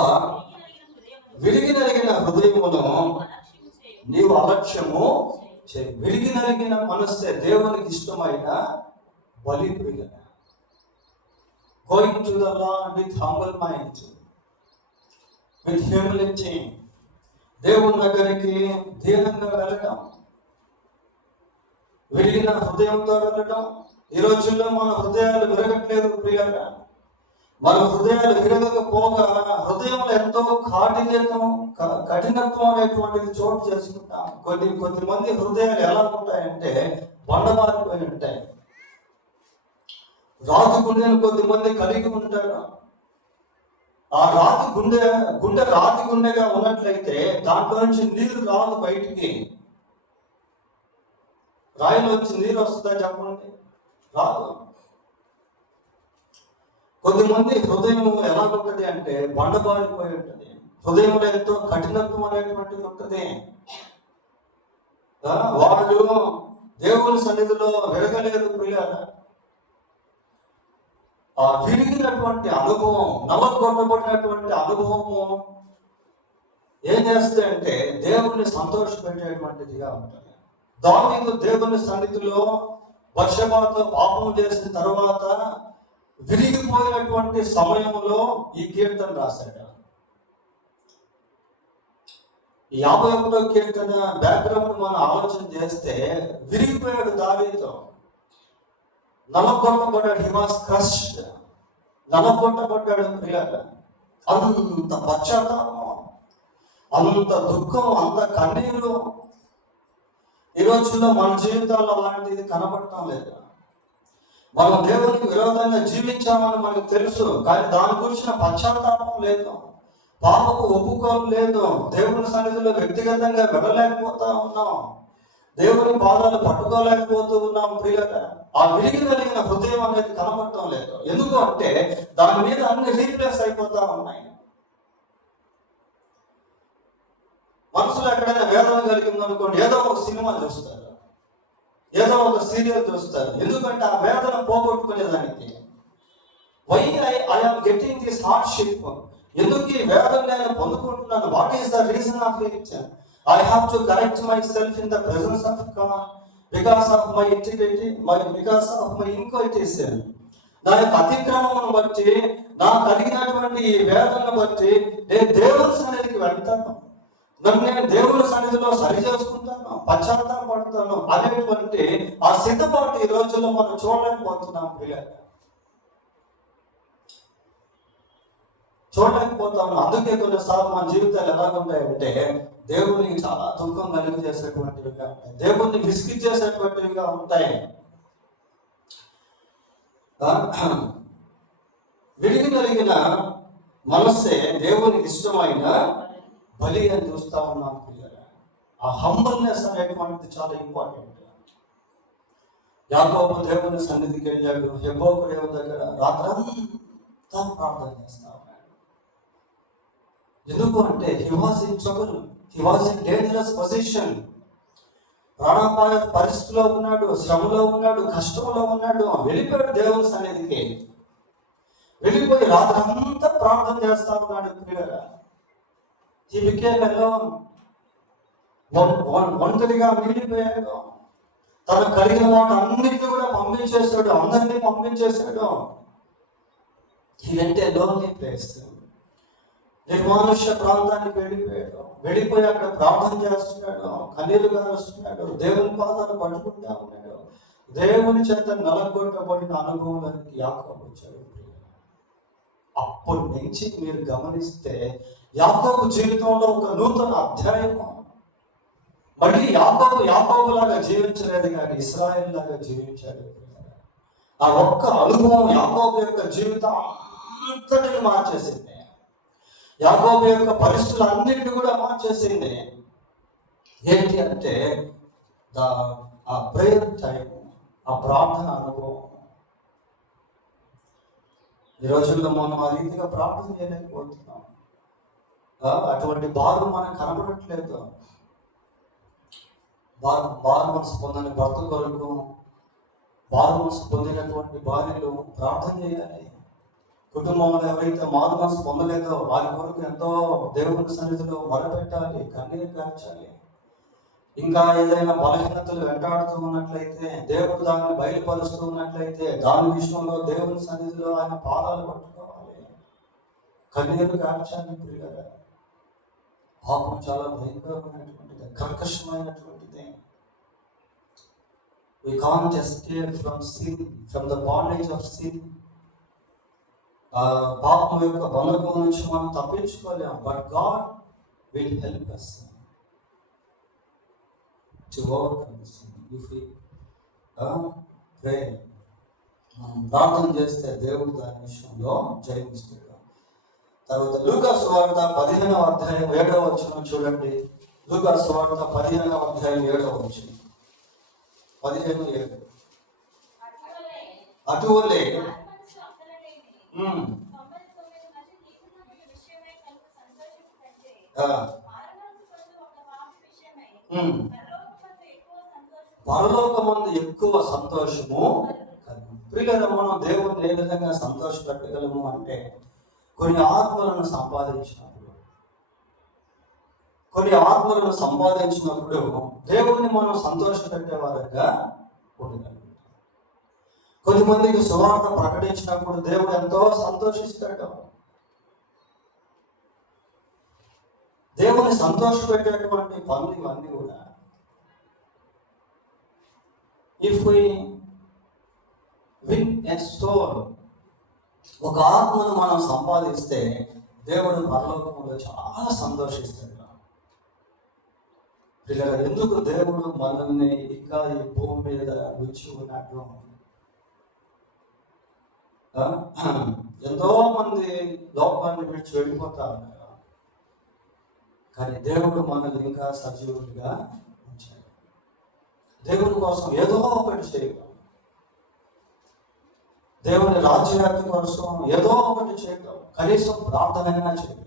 విరిగి నలిగిన హృదయమును నీవు అలక్ష్యము చేయి. విరిగి నలిగిన మనస్సే దేవునికి ఇష్టమైన బలి. Going to the lord with humble mind, with humility. దేవుని దగ్గరికి దీనంగా వెళ్ళడం, విరిగిన హృదయంతో వెళ్ళడం. ఈ రోజుల్లో మన హృదయాలు విరగట్లేదు ప్రియంగా. మన హృదయాలు విరగకపోగా హృదయంలో ఎంతో కఠినత్వం అనేటువంటిది చోటు చేసుకుంటాం. కొద్దిమంది హృదయాలు ఎలా ఉంటాయంటే బండబారిపోయి ఉంటాయి. రాతి గుండెను కొద్దిమంది కలిగి ఉంటారు. ఆ రాతి గుండె రాతి గుండెగా ఉన్నట్లయితే దాంట్లో నుంచి నీరు రాదు బయటికి. రాయిలోంచి నీరు వస్తుందా చెప్పండి? రాదు. కొద్దిమంది హృదయం ఎలా ఉంటుంది అంటే బండబారిపోయి ఉంటుంది. హృదయంలో ఎంతో కఠినత్వం అనేటువంటిది ఉంటుంది. వాళ్ళు దేవుని సన్నిధిలో విరగలేదు ప్రియారా. ఆ విరిగినటువంటి అనుభవం, నల్లగొట్టబడినటువంటి అనుభవము ఏం చేస్తుంది అంటే దేవుణ్ణి సంతోషపెట్టేటువంటిదిగా ఉంటుంది. దావీదు దేవుని సన్నిధిలో వర్షపాతో పాపం చేసిన తర్వాత విరిగిపోయినటువంటి సమయంలో ఈ కీర్తన రాశాడు. 51వ కీర్తన బ్యాక్గ్రౌండ్ మనం ఆలోచన చేస్తే విరిగిపోయాడు దావీదు. నలగొట్టబడ్డాడు. He was crushed. నలగొట్టబడ్డాడు ప్రియాగా. అంత పశ్చాత్తాపం, అంత దుఃఖం, అంత కన్నీరు. ఈ రోజుల్లో మన జీవితాల్లో అలాంటిది కనబడటం లేదు. మనం దేవునికి విరోధంగా జీవించామని మనకు తెలుసు, కానీ దాని గురించిన పశ్చాత్తాపం లేదు, పాపకు ఒప్పుకోలు లేదు. దేవుని సన్నిధిలో వ్యక్తిగతంగా వెళ్ళలేకపోతా ఉన్నాం, దేవుని పాదాలు పట్టుకోలేకపోతూ ఉన్నాం ప్రియులగా. ఆ విరిగి కలిగిన హృదయం అనేది కనబడటం లేదు. ఎందుకు అంటే దాని మీద అన్ని రీప్లేస్ అయిపోతా ఉన్నాయి. మనసులో ఎక్కడైనా వేదన కలిగిందనుకోండి, ఏదో ఒక సినిమా చూస్తారు, ఏదో ఒక సీరియల్ చూస్తారు. ఎందుకంటే ఆ వేదన పోగొట్టుకునేదానికి. Why I'm getting this hardship, ఎందుకు ఈ వేదన నేను పొందుకుంటున్నాను? What is the reason of it? I have to correct myself in the presence of God because of my integrity, because of my iniquities. నా యొక్క అతిక్రమమును బట్టి, నా కలిగినటువంటి ఈ వేదనను బట్టి నేను దేవుని సన్నిధికి వెళ్తాను, నన్ను నేను దేవుని సన్నిధిలో సరి చేసుకుంటాను, పశ్చాత్తాపడతాను అనేటువంటి ఆ సిద్ధపాటు ఈ రోజుల్లో మనం చూడలేకపోతున్నాం పిల్లలు, చూడలేకపోతాము. అందుకే కొన్నిసార్లు మన జీవితాలు ఎలా ఉంటాయంటే దేవునికి చాలా దుఃఖం కలిగి చేసేటువంటివిగా ఉంటాయి, దేవుణ్ణి విసిగిచ్చేసేటువంటివిగా ఉంటాయి. విరిగి కలిగిన మనస్సే దేవునికి ఇష్టమైన బలి అని చూస్తా ఉన్నాం పిల్లలు. ఆ హంబల్నెస్ అనేటువంటిది చాలా ఇంపార్టెంట్. యాకోబు దేవుని సన్నిధికి వెళ్ళాడు. యెహోవా దేవుని దగ్గర రాత్రంతా ప్రార్థన చేస్తా ఉన్నాడు. ఎందుకు అంటే he was in trouble, he was in dangerous position. ప్రాణాపాయ పరిస్థితిలో ఉన్నాడు, శ్రమలో ఉన్నాడు, కష్టంలో ఉన్నాడు. వెళ్ళిపోయాడు దేవుని సన్నిధికి. వెళ్ళిపోయి రాత్రంతా ప్రార్థన చేస్తా ఉన్నాడు ప్రియులారా. He became alone. ఒంటరిగా మిగిలిపోయాడు. తను కలిగిన వాటి అన్నింటినీ కూడా పంపించేశాడు, అందరినీ పంపించేశాడు. He went a lonely place. నిర్మానుష్య ప్రాంతానికి వెళ్ళిపోయాడు. వెళ్ళిపోయి అక్కడ ప్రార్థన చేస్తున్నాడు, కన్నీరు గారుస్తున్నాడు, దేవుని పాదాలు పట్టుకుంటా ఉన్నాడు. దేవుని చేత నలగొట్టబడిన అనుభవానికి యాకోబు వచ్చాడు. అప్పటి నుంచి మీరు గమనిస్తే యాకోబు జీవితంలో ఒక నూతన అధ్యాయం. మళ్ళీ యాకోబు లాగా జీవించలేదు, కానీ ఇశ్రాయేల్ లాగా జీవించాడు. ఆ ఒక్క అనుభవం యాకోబు యొక్క జీవితం అంతటిని మార్చేసింది. యాకోబు యొక్క పరిస్థితులు అన్నిటిని కూడా మార్చేసింది. ఏంటి అంటే ఆ ప్రేయర్ టైం, ఆ ప్రార్థన అనుభవం. ఈ రోజుల్లో మనం ఆ రీతిగా ప్రార్థన చేయలేకపోతున్నాం. అటువంటి భారం మనకు కనబడట్లేదు. బారు మనసు పొందని భర్త కొరకు, బారు మనసు పొందినటువంటి భార్యలు ప్రార్థన చేయాలి. కుటుంబంలో ఎవరైతే మారు మనసు పొందలేదో వారి కొరకు ఎంతో దేవుని సన్నిధిలో మొరపెట్టాలి, కన్నీరు కార్చాలి. ఇంకా ఏదైనా బలహీనతలు వెంటాడుతూ ఉన్నట్లయితే, దేవుడు దాన్ని బయలుపరుస్తూ ఉన్నట్లయితే దాని విషయంలో దేవుని సన్నిధిలో ఆయన పాదాలు పట్టుకోవాలి, కన్నీరు కార్చాలి. ప్రియులారా, పాపం చాలా భయంకరమైనటువంటిది, కర్కశమైనటువంటిది. We can't escape from sin, from the bondage of sin. పాపం యొక్క బంధకం నుంచి మనం తప్పించుకోలేము. But God will help us to overcome sin if we pray. మనం ప్రార్థన చేస్తే దేవుడు దాని విషయంలో జయమిస్తాడు. తర్వాత లూకా సువార్త 15వ అధ్యాయం 7వ వచనం చూడండి. లూకా సువార్త 15వ అధ్యాయం 7వ వచనం. 15:7. అటువలే పరలోకమందు ఎక్కువ సంతోషము. ప్రియులారా, మనం దేవుడిని ఏ విధంగా సంతోషపెట్టగలము అంటే కొన్ని ఆత్మలను సంపాదించినప్పుడు దేవుడిని మనం సంతోషపెట్టేవారుగా ఉండగలుగుతాం. కొద్దిమందికి సువార్త ప్రకటించినప్పుడు దేవుడు ఎంతో సంతోషిస్తాడు. దేవుని సంతోషపెట్టేటువంటి పనులు ఇవన్నీ కూడా. If we win a soul, ఒక ఆత్మను మనం సంపాదిస్తే దేవుడు పరలోకంలో చాలా సంతోషిస్తాడు. పిల్లలు, ఎందుకు దేవుడు మనల్ని ఇంకా ఈ భూమి మీద ఉంచి ఉన్నాడు? ఎంతో మంది లోకాన్ని విడిచి వెళ్ళిపోతా ఉన్నారు, కానీ దేవుడు మనల్ని ఇంకా సజీవులుగా ఉంచాడు. దేవుని కోసం ఏదో ఒకటి చేయగలం, దేవుని రాజ్యవ్యాప్తి కోసం ఏదో ఒకటి చేయగలం, కనీసం ప్రార్థనైనా చేయగలం,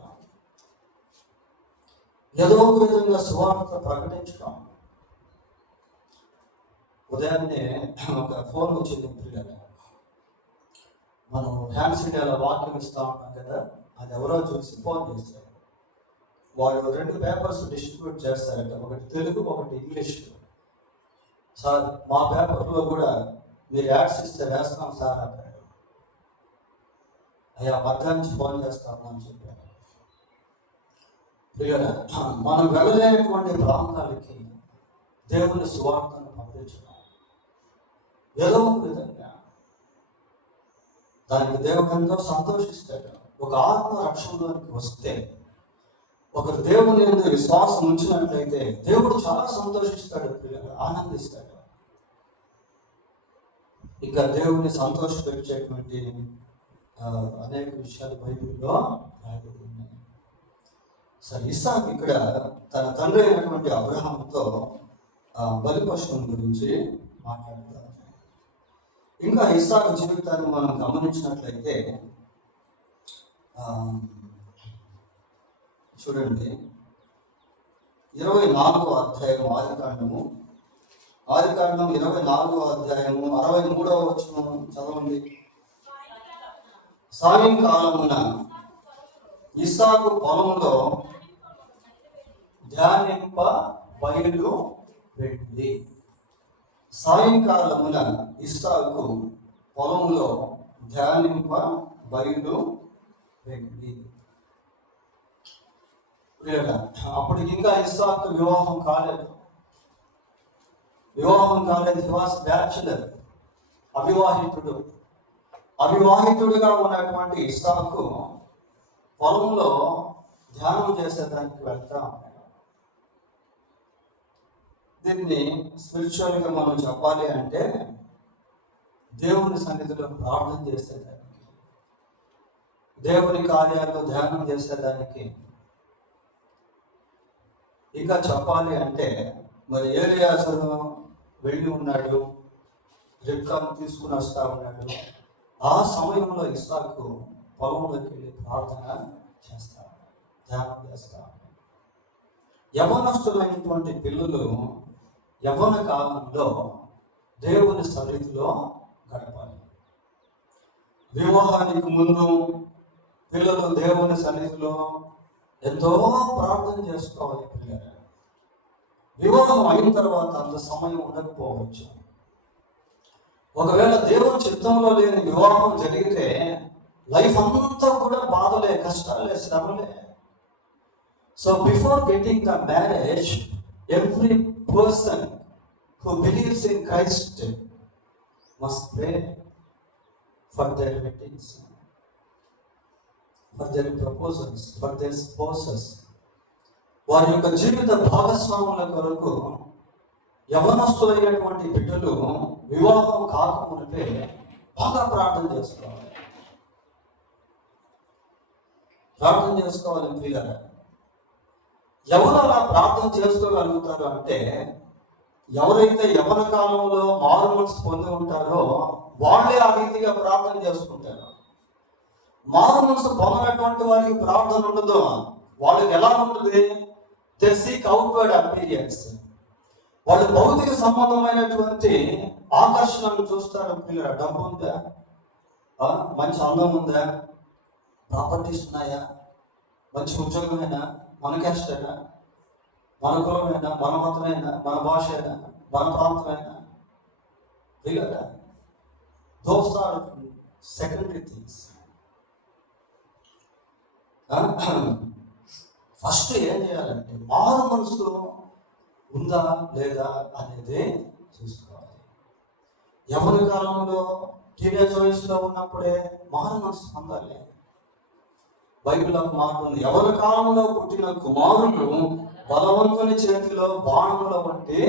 ఏదో ఒక విధంగా సువార్త ప్రకటించడం. ఉదయాన్నే ఒక ఫోన్ వచ్చింది. పిల్లలు, మనం హ్యాండ్స్ ఇండియాలో వాక్యం ఇస్తా ఉన్నాం కదా, అది ఎవరో చూసి ఫోన్ చేస్తారు. వాళ్ళు 2 పేపర్స్ డిస్ట్రిబ్యూట్ చేస్తారంట, ఒకటి తెలుగు, ఒకటి ఇంగ్లీష్. సార్, మా పేపర్లో కూడా మీరు యాడ్స్ ఇస్తే వేస్తాం సార్ అన్నాడు. అయ్యా, మధ్యాహ్నం ఫోన్ చేస్తాము అని చెప్పారు. మనం వెళ్ళలేనటువంటి ప్రాంతాలకి దేవుని సువార్తను పంపించడం, ఏదో ఒక విధంగా దానికి దేవుడు ఎంతో సంతోషిస్తాడు. ఒక ఆత్మ రక్షణలోనికి వస్తే, ఒకరు దేవుని యందు విశ్వాసం ఉంచినట్లయితే దేవుడు చాలా సంతోషిస్తాడు, ఆనందిస్తాడు. ఇంకా దేవుని సంతోషపెట్టేటువంటి అనేక విషయాలు బైబిల్లో రాయబడి ఉన్నాయి. సరే, ఇస్సాకు ఇక్కడ తన తండ్రి అయినటువంటి అబ్రహాముతో బలి పశువుల గురించి మాట్లాడతారు. ఇంకా ఇస్సాకు జీవితాన్ని మనం గమనించినట్లయితే చూడండి, 24వ అధ్యాయం ఆదికాండము 24వ అధ్యాయము 63వ వచనం చదవండి. సాయంకాలమున ఇస్సాకు పొలంలో ధ్యానింప బయలు పెట్టి. సాయంకాలమున ఇస్సాకు పొలంలో ధ్యానింప బయలు పెట్టి. అప్పటికి ఇంకా ఇస్సాకు వివాహం కాలేదు. హి వాస్ బ్యాచులర్, అవివాహితుడిగా ఉన్నటువంటి ఇస్సాకు పొలంలో ధ్యానం చేసేదానికి వెళ్తా ఉన్నాడు. దీన్ని స్పిరిచువల్గా మనం చెప్పాలి అంటే దేవుని సన్నిధిలో ప్రార్థన చేసేదానికి, దేవుని కార్యాలు ధ్యానం చేసేదానికి. ఇంకా చెప్పాలి అంటే మరి ఏలియాజరు వెళ్ళి ఉన్నాడు, రిబ్కాను తీసుకుని వస్తా ఉన్నాడు. ఆ సమయంలో ఇస్సాకు పొలంలోకి వెళ్ళి ప్రార్థన చేస్తా ఉన్నాడు, ధ్యానం చేస్తా ఉన్నాడు. యవనస్తులైనటువంటి పిల్లలు యవ్వన కాలంలో దేవుని సన్నిధిలో గడపాలి. వివాహానికి ముందు పిల్లలు దేవుని సన్నిధిలో ఎంతో ప్రార్థన చేసుకోవాలి. పిల్లలు వివాహం అయిన తర్వాత అంత సమయం ఉండకపోవచ్చు. ఒకవేళ దేవుని చిత్తంలో లేని వివాహం జరిగితే లైఫ్ అంతా కూడా బాధలే, కష్టాలే, శ్రమలే. So before getting the marriage, every person who believes in Christ must pray for their weddings, for their proposals, for their spouses. వారి యొక్క జీవిత భాగస్వాముల కొరకు యవనస్తులైనటువంటి బిడ్డలు వివాహం కాకమునిపే బాగా ప్రార్థన చేసుకోవాలి. ప్రార్థన చేసుకోవాలి పిల్లలు. ఎవరు అలా ప్రార్థన చేసుకోగలుగుతారు అంటే, ఎవరైతే యవన కాలంలో మారు మనసు పొంది ఉంటారో వాళ్ళే ఆ రీతిగా ప్రార్థన చేసుకుంటారు. మారు మనసు పొందినటువంటి వారికి ప్రార్థన ఉండదు. వాళ్ళకి ఎలా ఉంటుంది? They seek outward appearance. వాళ్ళు భౌతిక సంబంధమైనటువంటి ఆకర్షణను చూస్తారు. పిల్లలు డబ్బు ఉందా, మంచి అందం ఉందా, ప్రాపర్టీస్ ఉన్నాయా, మంచి ఉద్యోగమైనా, మన క్యాస్టేనా, మన కులమైనా, మన మతమైనా, మన భాష అయినా, మన ప్రాంతమైనా. పిల్లలు those are secondary things. First ఏం చేయాలంటే మారు మనసు ఉందా లేదా అనేది చూసుకోవాలి. యవ్వన కాలంలో టీనేజ్ వయసులో ఉన్నప్పుడే మారు మనసు పొందాలి. బైబిల్ ఒక మాట ఉంది, యవ్వన కాలంలో పుట్టిన కుమారులు బలవంతుని చేతిలో బాణముల వంటి.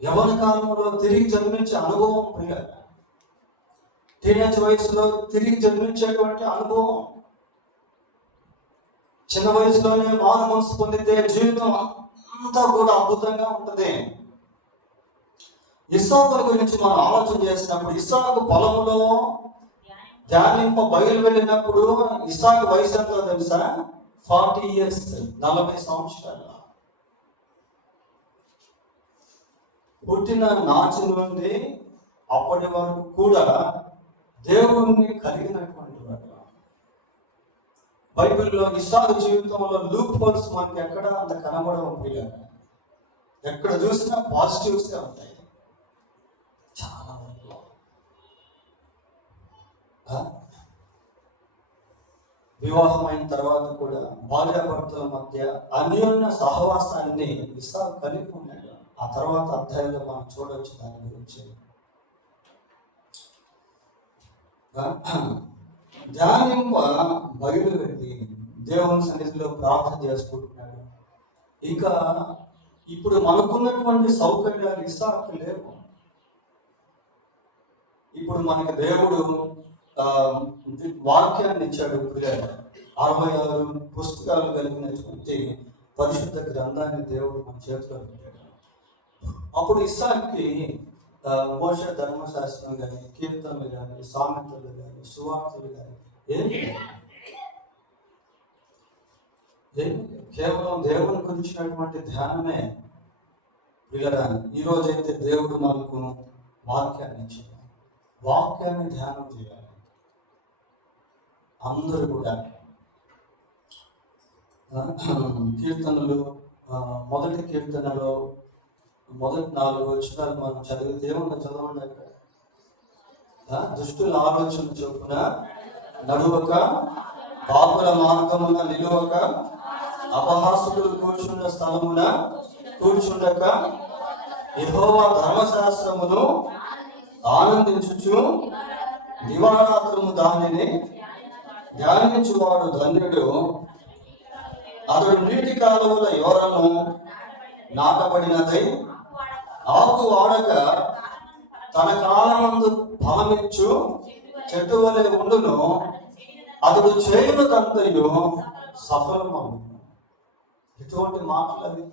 యవ్వన కాలంలో తిరిగి జన్మించే అనుభవం పిల్లలు, టీనేజ్ వయసులో తిరిగి జన్మించేటువంటి అనుభవం. చిన్న వయసులోనే మారు మనసు పొందితే జీవితం అంతా కూడా అద్భుతంగా ఉంటుంది. ఇస్సాకు గురించి మనం ఆలోచన చేసినప్పుడు, ఇస్సాకు పొలంలో ధ్యానింప బయలు వెళ్ళినప్పుడు ఇస్సాకు వయసు ఎంతో తెలుసా? 40 years, 40 సంవత్సరాలు. పుట్టిన నాటి నుండి అప్పటి వరకు కూడా దేవుణ్ణి కలిగినటువంటి వాడు. బైబిల్లో ఇస్సాకు జీవితంలో లూప్ హోల్స్ మనకి ఎక్కడ అంత కనబడవు పిల్లలు. ఎక్కడ చూసినా పాజిటివ్స్గా ఉంటాయి చాలా వరకు. వివాహం అయిన తర్వాత కూడా భార్యాభర్తల మధ్య అన్యోన్య సహవాసాన్ని ఇస్సాకు కలిగి ఉన్నాడు. ఆ తర్వాత అధ్యాయంలో మనం చూడవచ్చు దాని గురించి. ధ్యానింప బయలు వెళ్ళి దేవుని సన్నిధిలో ప్రార్థన చేసుకుంటున్నాడు. ఇంకా ఇప్పుడు మనకున్నటువంటి సౌకర్యాలు ఇస్సాకు లేవు. ఇప్పుడు మనకి దేవుడు వాక్యాన్ని ఇచ్చాడు. 66 పుస్తకాలు కలిగినటువంటి పరిశుద్ధ గ్రంథాన్ని దేవుడు మన చేతిలో పెట్టాడు. అప్పుడు ఇస్సాకుకి మోషే ధర్మశాస్త్రం కానీ, కీర్తనలు కానీ, సామెతలు కానీ, సువార్తలు కానీ ఏమి కేవలం దేవుని గురించినటువంటి ధ్యానమే. ఈరోజైతే దేవుడు మనకు వాక్యాన్ని ఇచ్చాడు. వాక్యాన్ని ధ్యానం చేయాలి అందరూ కూడా. కీర్తనలు, మొదటి కీర్తనలో మొదటి 4 వచనాలు మనం చదివితే ఏమన్నా చదవండి. అక్కడ దుష్టుల ఆలోచన చొప్పున నడువక, పాపుల మార్గమున నిలువక, అపహాసుకులు కూర్చున్న స్థలమున కూర్చుండక, యెహోవా ధర్మశాస్త్రమును ఆనందించుచు దివారాత్రము దానిని ధ్యానించువాడు ధన్యుడు. అతడు నీటి కాలువల యోరను నాటబడినదై ఆకు వాడక తన కాలమందు ఫలమిచ్చు చెట్టు వలె ఉండును, అతడు చేయునదంతయు సఫలమవును. ఎటువంటి మాటలు అవి!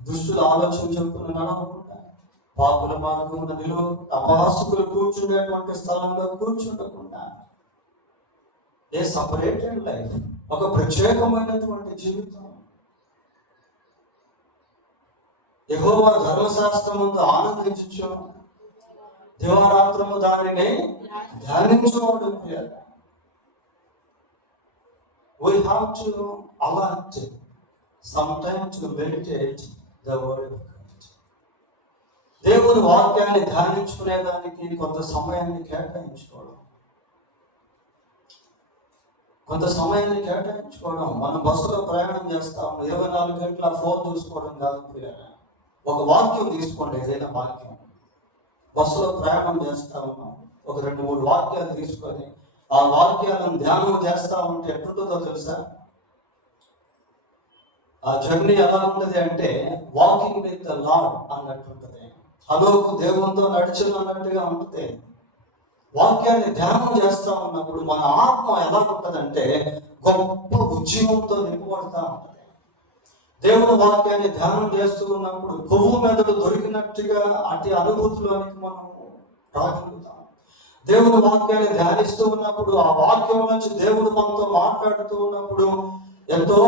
దుష్టుల ఆలోచన చెప్పుకుని నడవకుండా, పాపుల మార్గమున నిలవకుండా, అపహాసకులు కూర్చుండేటువంటి స్థలంలో కూర్చుండకుండా, ఏ సపరేటెడ్ లైఫ్, ఒక ప్రత్యేకమైనటువంటి జీవితం. యెహోవా ధర్మశాస్త్రముతో ఆనందించు, దివారాత్రము దానిని ధ్యానించువాడు. We have to allot some time to meditate the word of God. దేవుని వాక్యాన్ని ధ్యానించుకునేదానికి కొంత సమయాన్ని కేటాయించుకోవడం. మనం బస్సులో ప్రయాణం చేస్తాం, 24 గంటల ఫోన్ చూసుకోవడం కాదు పిల్లలు. ఒక వాక్యం తీసుకోండి, ఏదైనా వాక్యం. బస్సులో ప్రయాణం చేస్తా ఉన్నాం, ఒక 2-3 వాక్యాలు తీసుకొని ఆ వాక్యాలను ధ్యానం చేస్తా ఉంటే ఎట్లుంటుందో తెలుసా? ఆ జర్నీ ఎలా ఉంటుంది అంటే వాకింగ్ విత్ ద లార్డ్ అన్నట్టు ఉంటుంది. హలోకు దేవునితో నడిచిన అన్నట్టుగా ఉంటుంది. వాక్యాన్ని ధ్యానం చేస్తా ఉన్నప్పుడు మన ఆత్మ ఎలా ఉంటుందంటే గొప్ప ఉద్యమంతో నింపబడతా ఉంటుంది. దేవుని వాక్యాన్ని ధ్యానం చేస్తూ ఉన్నప్పుడు కొవ్వు మెదడు దొరికినట్టుగా అటు అనుభూతిలోనికి మనం రాగలుగుతాం. దేవుని వాక్యాన్ని ధ్యానిస్తూ ఉన్నప్పుడు, ఆ వాక్యం నుంచి దేవుడు మనతో మాట్లాడుతూ ఉన్నప్పుడు ఎంతో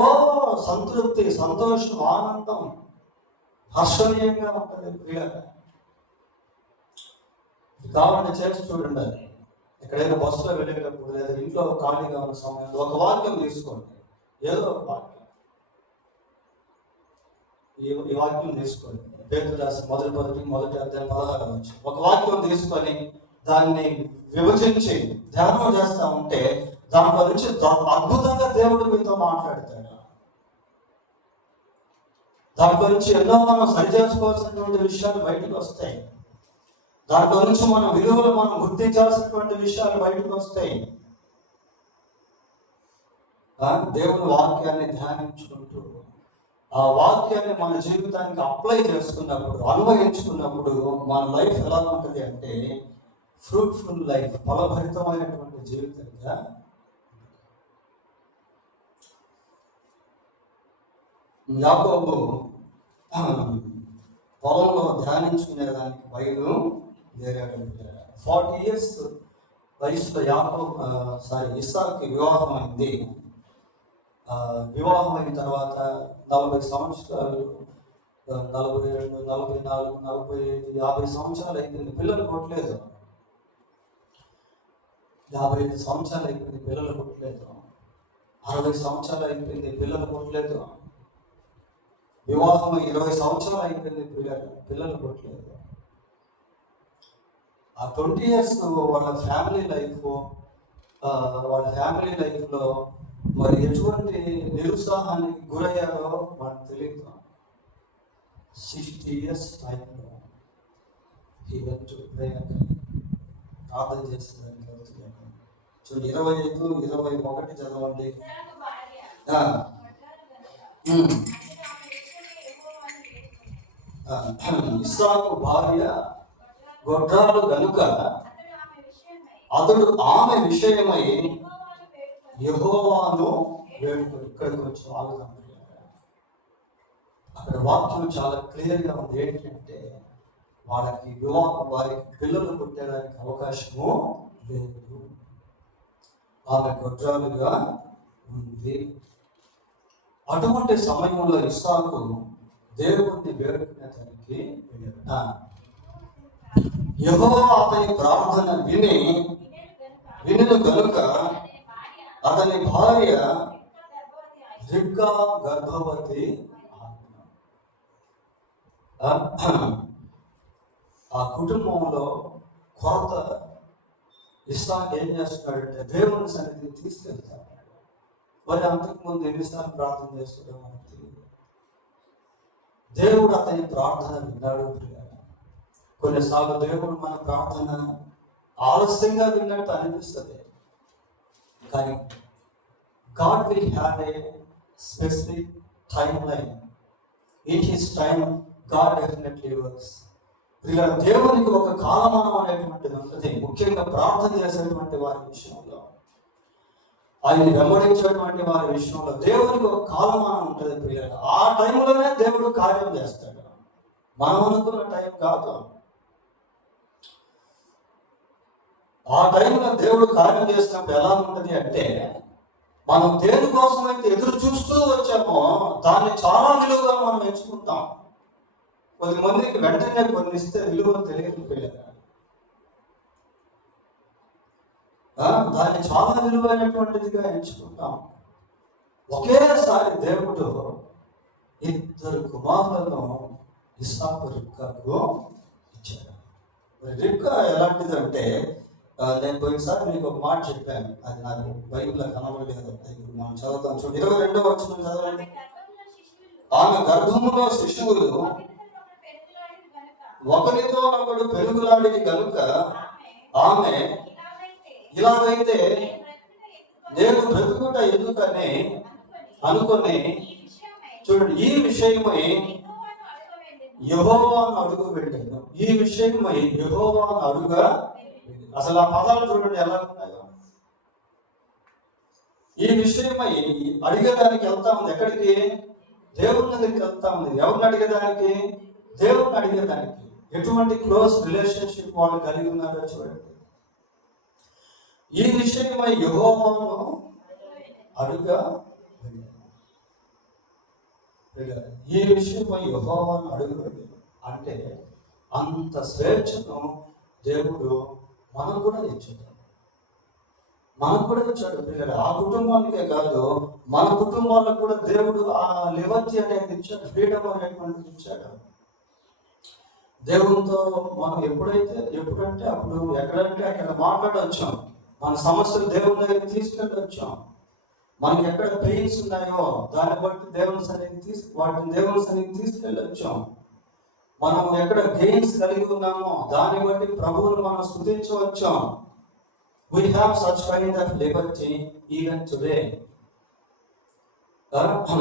సంతృప్తి, సంతోషం, ఆనందం, హర్షణీయంగా ఉంటుంది. ప్రియులారా, కావాలంటే చేసి చూడండి. అది ఎక్కడైనా బస్సులో వెళ్ళేటప్పుడు లేదా ఇంట్లో ఖాళీగా ఉన్న సమయంలో ఒక వాక్యం తీసుకోండి. ఏదో ఒక వాక్యం, ఈ వాక్యం తీసుకోండి. పేతురు రాసిన మొదటి అధ్యాయం 16వ వచనం. ఒక వాక్యం తీసుకొని దాన్ని విభజించి ధ్యానం చేస్తా ఉంటే దాంట్లో నుంచి అద్భుతంగా దేవుడు మీతో మాట్లాడతాడు. దాంట్లో నుంచి ఎన్నో మనం సరి చేసుకోవాల్సినటువంటి విషయాలు బయటకు వస్తాయి. దాంట్లో నుంచి మన విలువలు మనం గుర్తించాల్సినటువంటి విషయాలు బయటకు వస్తాయి. దేవుని వాక్యాన్ని ధ్యానించుకుంటూ ఆ వాక్యాన్ని మన జీవితానికి అప్లై చేసుకున్నప్పుడు, అన్వయించుకున్నప్పుడు మన లైఫ్ ఎలా ఉంటుంది అంటే ఫ్రూట్ఫుల్ లైఫ్, ఫలభరితమైనటువంటి జీవితంగా. యాకోబు పొలంలో ధ్యానించుకునేదానికి బయలుదేరాడు. 40 years వయసులో ఇస్సాకుకి వివాహం అయింది. వివాహం అయిన తర్వాత 40 సంవత్సరాలు, 42, 44, 45, 50 సంవత్సరాలు అయిపోయింది, పిల్లలు పుట్టలేదు. 55 సంవత్సరాలు అయిపోయింది, పిల్లలు పుట్టలేదు. 60 సంవత్సరాలు అయిపోయింది, పిల్లలు పుట్టలేదు. వివాహం 20 సంవత్సరాలు అయిపోయింది, పిల్లలు పుట్టలేదు. ఆ 20 years వాళ్ళ ఫ్యామిలీ లైఫ్లో మరి ఎటువంటి నిరుత్సాహానికి గురయ్యారో మనకు తెలియదు. 60 years టైంలో ప్రార్థన చేస్తుందని చూడండి. 25, 21 చదవండి. ఇస్సాకు భార్య గొడ్రాలు గనుక అతడు ఆమె విషయమై యెహోవాను వేడుకొని. ఇక్కడికి వచ్చి ఆగుదాం. అక్కడ వాక్యం చాలా క్లియర్గా ఉంది. ఏంటంటే వారికి పిల్లలు పుట్టేదానికి అవకాశము లేదు. ఆమె గొడ్రాలుగా ఉంది. అటువంటి సమయంలో ఇస్సాకు దేవుణ్ణి వేడుకునేదానికి వెళ్ళాడు. యెహోవా అతని ప్రార్థన వినిను కనుక అతని భార్య రిబ్కా గర్భవతి. ఆ కుటుంబంలో కొరత. ఇస్సాకు ఏం చేస్తున్నాడంటే దేవుని సన్నిధిని తీసుకెళ్తాడు. మరి అంతకుముందు ఎన్నిసార్లు ప్రార్థన చేస్తుండో మనకు తెలియదు. దేవుడు అతని ప్రార్థన విన్నాడు. కొన్నిసార్లు దేవుడు మన ప్రార్థన ఆలస్యంగా విన్నట్టు అనిపిస్తుంది, కానీ God will have a specific timeline. In His time, God definitely works. ఇలా దేవునికి ఒక కాలమానం అనేటువంటిది ఉంటుంది. ముఖ్యంగా ప్రార్థన చేసేటువంటి వారి విషయంలో, ఆయన వెంబడించేటువంటి వారి విషయంలో దేవునికి ఒక కాలమానం ఉంటుంది ప్రియులారా. ఆ టైంలోనే దేవుడు కార్యం చేస్తాడు. మనం అనుకున్న టైం కాదు. ఆ టైంలో దేవుడు కార్యం చేసినప్పుడు ఎలా ఉంటుంది అంటే, మనం దేనికోసం అయితే ఎదురు చూస్తూ వచ్చామో దాన్ని చాలా విలువగా మనం ఎంచుకుంటాం. కొద్దిమందికి వెంటనే కొన్ని ఇస్తే విలువ తెలియకపోయారు. దాన్ని చాలా విలువైనటువంటిదిగా ఎంచుకుంటాం. ఒకేసారి దేవుడు 2 కుమారులను ఇస్సాకు రిబ్కాకు ఇచ్చాడు. రిబ్కా ఎలాంటిదంటే, నేను పోయినసారి మీకు ఒక మాట చెప్పాను, అది నాకు బైబిల్లో కనబడలేదు. మనం చదువుతాం చూడండి, 22వ వచనం చదవండి. ఆమె గర్భములో శిశువులు ఒకరితో ఒకడు పెరుగులాడిని కనుక ఆమె ఇలాగైతే నేను బ్రతుకుట ఎందుకని అనుకుని, చూడండి, ఈ విషయమై యెహోవాను అడుగు పెట్టాను. ఈ విషయమై యెహోవాను అడుగా. అసలు ఆ పదాలు చూడండి ఎలా ఉన్నాయో. ఈ విషయమై అడిగేదానికి వెళ్తా ఉంది. ఎక్కడికి? దేవుని దగ్గరికి వెళ్తా ఉంది. ఎవరిని అడిగేదానికి? దేవుని అడిగేదానికి. ఎటువంటి క్లోజ్ రిలేషన్షిప్ వాళ్ళు కలిగి ఉన్నారో చూడండి. ఈ విషయమై యెహోవాను అడుగా. ఈ విషయమై యెహోవాను అడుగు అంటే అంత స్వేచ్ఛను దేవుడు మనకు కూడా ఇచ్చాడు. మనకు కూడా ఇచ్చాడు పిల్లలు. ఆ కుటుంబానికే కాదు, మన కుటుంబాలకు కూడా దేవుడు ఆ లిబర్టీ అనేది ఇచ్చాడు, ఫ్రీడమ్ అనేటువంటిది ఇచ్చాడు. దేవునితో మనం ఎప్పుడంటే అప్పుడు, ఎక్కడంటే అక్కడ మాట్లాడొచ్చాం. మన సమస్యలు దేవుని దగ్గరికి తీసుకెళ్ళొచ్చాం. మనకి ఎక్కడ పెయిన్స్ ఉన్నాయో దాన్ని బట్టి వాటిని దేవుని సన్నిధికి తీసుకెళ్ళొచ్చాం. మనం ఎక్కడ గెయిన్స్ కలిగి ఉన్నామో దాన్ని బట్టి ప్రభువుని మనం స్తుతించవచ్చాం. We have such kind of liberty even today.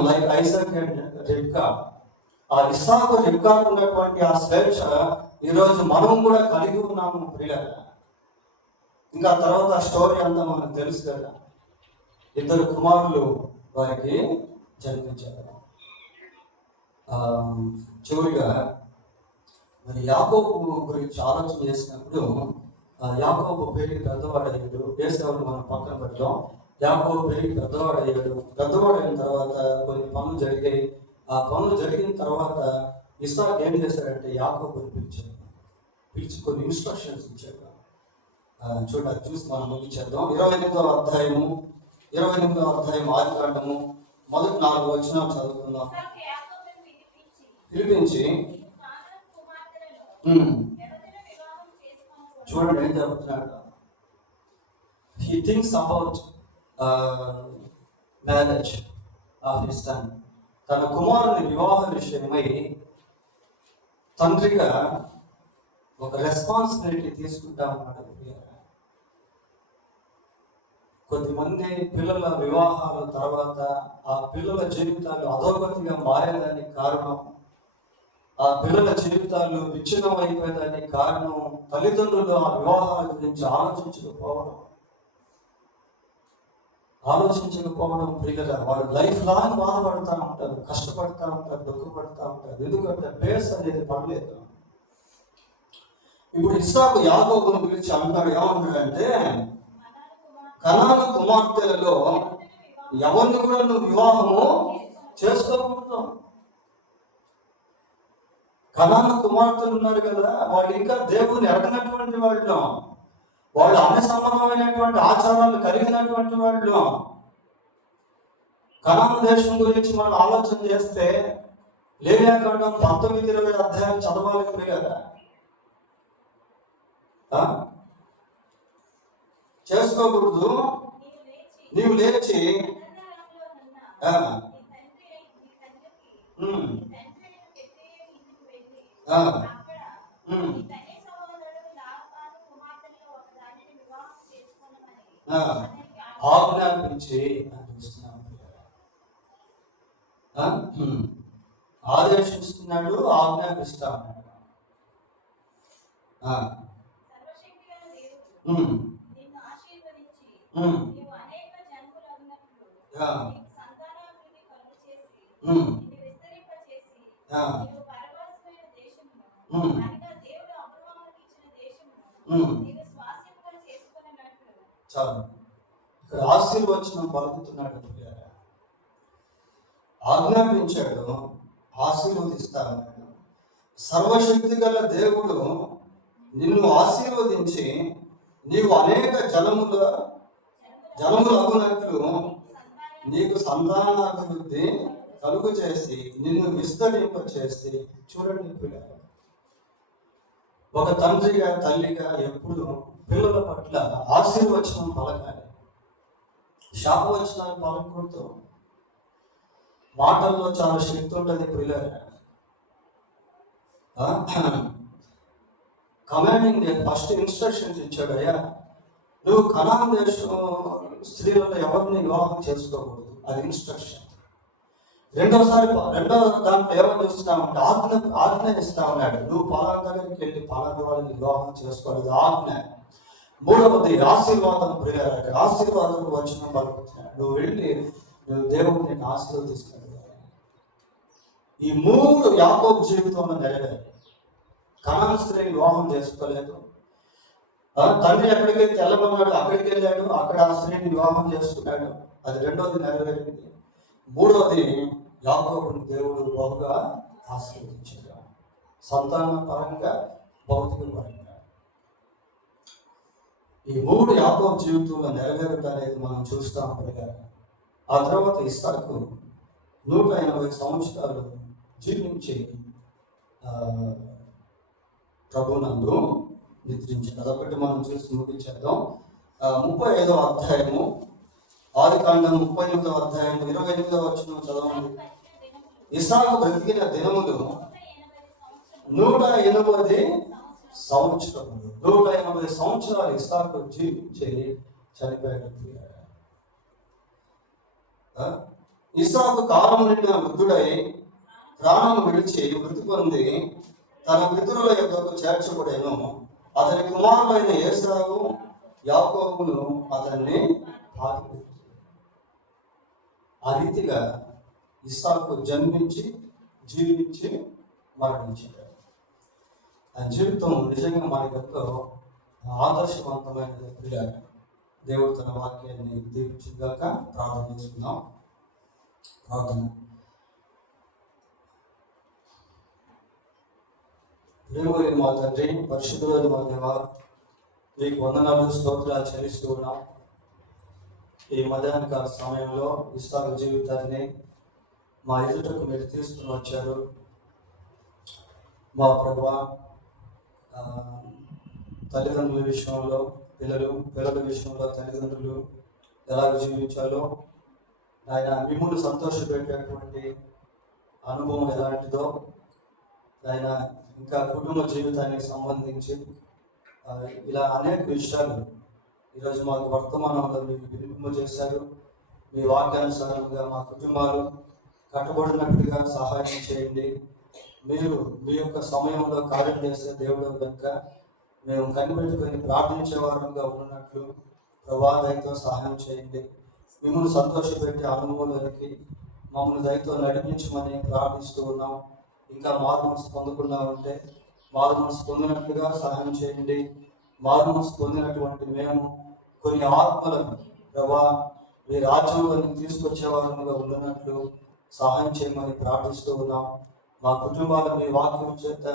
Like Isaac and Rivka. ఆ ఇస్సాకు రిబ్కాకు ఉన్నటువంటి ఆ స్వేచ్ఛ ఈరోజు మనం కూడా కలిగి ఉన్నాము ప్రియులారా. ఇంకా తర్వాత స్టోరీ అంతా మనకు తెలుసు కదా. 2 కుమారులు వారికి జన్మించారు. చివరిగా మరి యాకోబు గురించి ఆలోచన చేసినప్పుడు, యాకోబు పెరిగి పెద్దవాడయ్యాడు. ఏసావుని మనం పక్కన పెట్టాం. యాకోబు పెరిగి పెద్దవాడయ్యాడు. పెద్దవాడైన తర్వాత కొన్ని పనులు జరిగాయి. ఆ పనులు జరిగిన తర్వాత ఇస్సాకు ఏం చేశాడంటే, యాకోబుని పిలిచి కొన్ని ఇన్స్ట్రక్షన్స్ ఇచ్చాడు. చూడండి, చూసి మనం ముగించేద్దాం. 28వ అధ్యాయం ఆదికాండము మొదటి 4 వచనాలు చదువుకుందాం. పిలిపించి చూడండి ఏం చెప్తున్నాడు. He thinks about marriage of his son. తన కుమారుని వివాహ విషయమై తండ్రిగా ఒక రెస్పాన్సిబిలిటీ తీసుకుంటా ఉన్నాడు. కొద్దిమంది పిల్లల వివాహాల తర్వాత ఆ పిల్లల జీవితాలు అధోగతిగా మారేదానికి కారణం, ఆ పిల్లల జీవితాలు విచ్ఛిన్నం అయిపోయేదానికి కారణం తల్లిదండ్రులు ఆ వివాహాల గురించి ఆలోచించకపోవడం ప్రియుల. వాళ్ళు లైఫ్ లాంగ్ బాధపడుతూ ఉంటారు, కష్టపడుతూ ఉంటారు, దుఃఖపడుతూ ఉంటారు. ఎందుకంటే బేస్ అనేది పడలేదు. ఇప్పుడు ఇస్సాకు యాకోబును పిలిచి అంటాడు, ఏమంటాడంటే, కనాను కుమార్తెలలో ఎవరిని కూడా నువ్వు వివాహము చేసుకోకూడదు. కనాను కుమార్తెలు ఉన్నారు కదా, వాళ్ళు ఇంకా దేవుని ఎరగనటువంటి వాళ్ళు, వాళ్ళు అన్ని సంబంధమైనటువంటి ఆచారాలు కలిగినటువంటి వాళ్ళు. కనాను దేశం గురించి మనం ఆలోచన చేస్తే లేవ్యాకాండం 19-20 అధ్యాయం చదవాలి కదా. చేసుకోకూడదు. నీవు లేచి ఆజ్ఞాపించి ఆదేశిస్తున్నాడు, ఆజ్ఞాపిస్తా ఉన్నాడు. ఆ, సర్వశక్తిగల దేవుడు ఉమ్, నిన్ను ఆశీర్వదించి ఉమ్, నీవు అనేక జనములగునట్లు ఆ, నీకు సంతానాభివృద్ధి కలుగచేసి ఉమ్, నిన్ను విస్తరింపచేసి ఆ, నీవు పరవాసమైన దేశమును ఉమ్, అనగా దేవుడు అబ్రహాముకు ఇచ్చిన దేశమును ఉమ్. నీవు స్వాస్యముగా చేసుకొనున్నట్లు చాలు. ఇక్కడ ఆశీర్వచనం పలుకుతున్నాడు. ప్రియులారా. ఆజ్ఞాపించాడు, ఆశీర్వదిస్తాడు. సర్వశక్తి గల దేవుడు నిన్ను ఆశీర్వదించి నీవు అనేక జనములు అగునట్లు నీకు సంతానాభివృద్ధి కలుగు చేసి నిన్ను విస్తరింప చేసి. చూడండి పిల్లలు, ఒక తండ్రిగా తల్లిగా ఎప్పుడు పిల్లల పట్ల ఆశీర్వచనం పలకాలి, శాపవచనాలు పలకూడదు. మాటల్లో చాలా శక్తి ఉంటుంది పిల్లలు. కమాండింగ్ ఫస్ట్ ఇన్స్ట్రక్షన్స్ ఇచ్చాడు, అయ్యా నువ్వు కనాన్ దేశం స్త్రీలలో ఎవరిని వివాహం చేసుకోకూడదు, అది ఇన్స్ట్రక్షన్. రెండో దాంట్లో ఏమని చూస్తున్నామంటే ఆజ్ఞ ఇస్తా ఉన్నాడు, నువ్వు పలానా దగ్గరికి వెళ్ళి పలానా వాళ్ళని వివాహం చేసుకోలేదు, ఆజ్ఞ. మూడవది ఆశీర్వాదం. ప్రియులారా, ఆశీర్వాదం వచ్చిన పలుకుతున్నాడు, నువ్వు వెళ్ళి నువ్వు దేవుడు నిన్ను ఆశీర్వదిస్తాడు. ఈ మూడు యాకోబు జీవితంలో నెరవేరు. కనాన్ స్త్రీని వివాహం చేసుకోలేదు, తండ్రి ఎక్కడికైతే వెళ్ళమన్నాడు అక్కడికి వెళ్ళాడు, అక్కడ ఆ స్త్రీని వివాహం చేసుకున్నాడు, అది రెండోది నెరవేరింది. మూడవది యాకోబుని దేవుడు బహుగా ఆశీర్వదించాడు, సంతాన పరంగా, భౌతిక పరంగా. ఈ మూడు యాకోబు జీవితంలో నెరవేరుట అనేది మనం చూస్తాం. ఆ తర్వాత ఇస్సాకు 180 సంవత్సరాలు జీవించి ప్రభునందు నిద్రించాడు. అదొకటి మనం చూసి ముగించేద్దాం. 35వ అధ్యాయము, ఆదికాండం 38వ అధ్యాయము 28వ వచనం చదవండి. ఇస్సాకు బ్రతికిన దినములు 180 సంవత్సరములు. 180 సంవత్సరాలు ఇస్సాకు జీవించి చనిపోయాడు. ఇస్సాకు కాలము నిండిన వృద్ధుడై ప్రాణం విడిచి మృతి పొంది తన పితరుల యొద్దకు చేర్చబడెను. అతని కుమారుడైన ఏసావు యాకోబును అతన్ని ఆదిపెట్టాడు. ఆ రీతిగా ఇస్సాకు జన్మించి జీవించి మరణించాడు. ఆ జీవితం నిజంగా మనకెంతో ఆదర్శవంతమైనది. ప్రియాలు, దేవుడు తన వాక్యాన్ని దీవించుగాక. ప్రార్థన చేసుకుందాం. ప్రార్థన. ప్రేమగలిగిన మా తండ్రి, పరిశుద్ధులైన మా దేవా, మీకు వందనాలు, స్తోత్రాలు చెల్లిస్తూ ఉన్నాం. ఈ మధ్యాహ్నకాల సమయంలో ఇస్సాకు జీవితాన్ని మా ఎదుటకు మీరు తీసుకుని వచ్చారు. మా ప్రభువా, తల్లిదండ్రుల విషయంలో పిల్లల విషయంలో తల్లిదండ్రులు ఎలా జీవించాలో, ఆయన మిమ్మల్ని సంతోషపెట్టేటువంటి అనుభవం ఎలాంటిదో, ఆయన ఇంకా కుటుంబ జీవితానికి సంబంధించి ఇలా అనేక విషయాలు ఈరోజు మాకు వర్తమానంలో మీరు వినిపింపజేశారు. మీ వాక్యానుసారంగా మా కుటుంబాలు కట్టబడినట్టుగా సహాయం చేయండి. మీరు మీ యొక్క సమయంలో కార్యం చేసే దేవుడు కనుక మేము కనిపెట్టుకొని ప్రార్థించే వారంగా ఉన్నట్లు ప్రభా దయతో సహాయం చేయండి. మిమ్మల్ని సంతోషపెట్టే అనుభవంలోనికి మమ్మల్ని దయతో నడిపించమని ప్రార్థిస్తూ ఉన్నాం. ఇంకా మారు మనసు పొందకుండా ఉంటే మారు మనసు పొందినట్లుగా సహాయం చేయండి. మారు మనసు పొందినటువంటి మేము కొన్ని ఆత్మలను ప్రభా మీ రాజ్యంలోకి తీసుకొచ్చే వారంగా ఉన్నట్లు సహాయం చేయమని ప్రార్థిస్తూ ఉన్నాం. మా కుటుంబాలను మీ వాక్యం చేత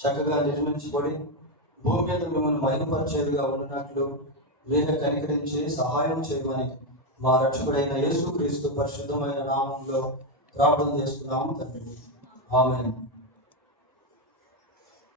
చక్కగా నిర్మించబడి భూమి మీద మిమ్మల్ని మహిమపరిచేదిగా ఉన్నట్లు మీరే కనికరించి సహాయం చేయమని మా రక్షకుడైన యేసుక్రీస్తు పరిశుద్ధమైన నామంలో ప్రార్థన చేస్తున్నాము తండ్రి. ఆమేన్.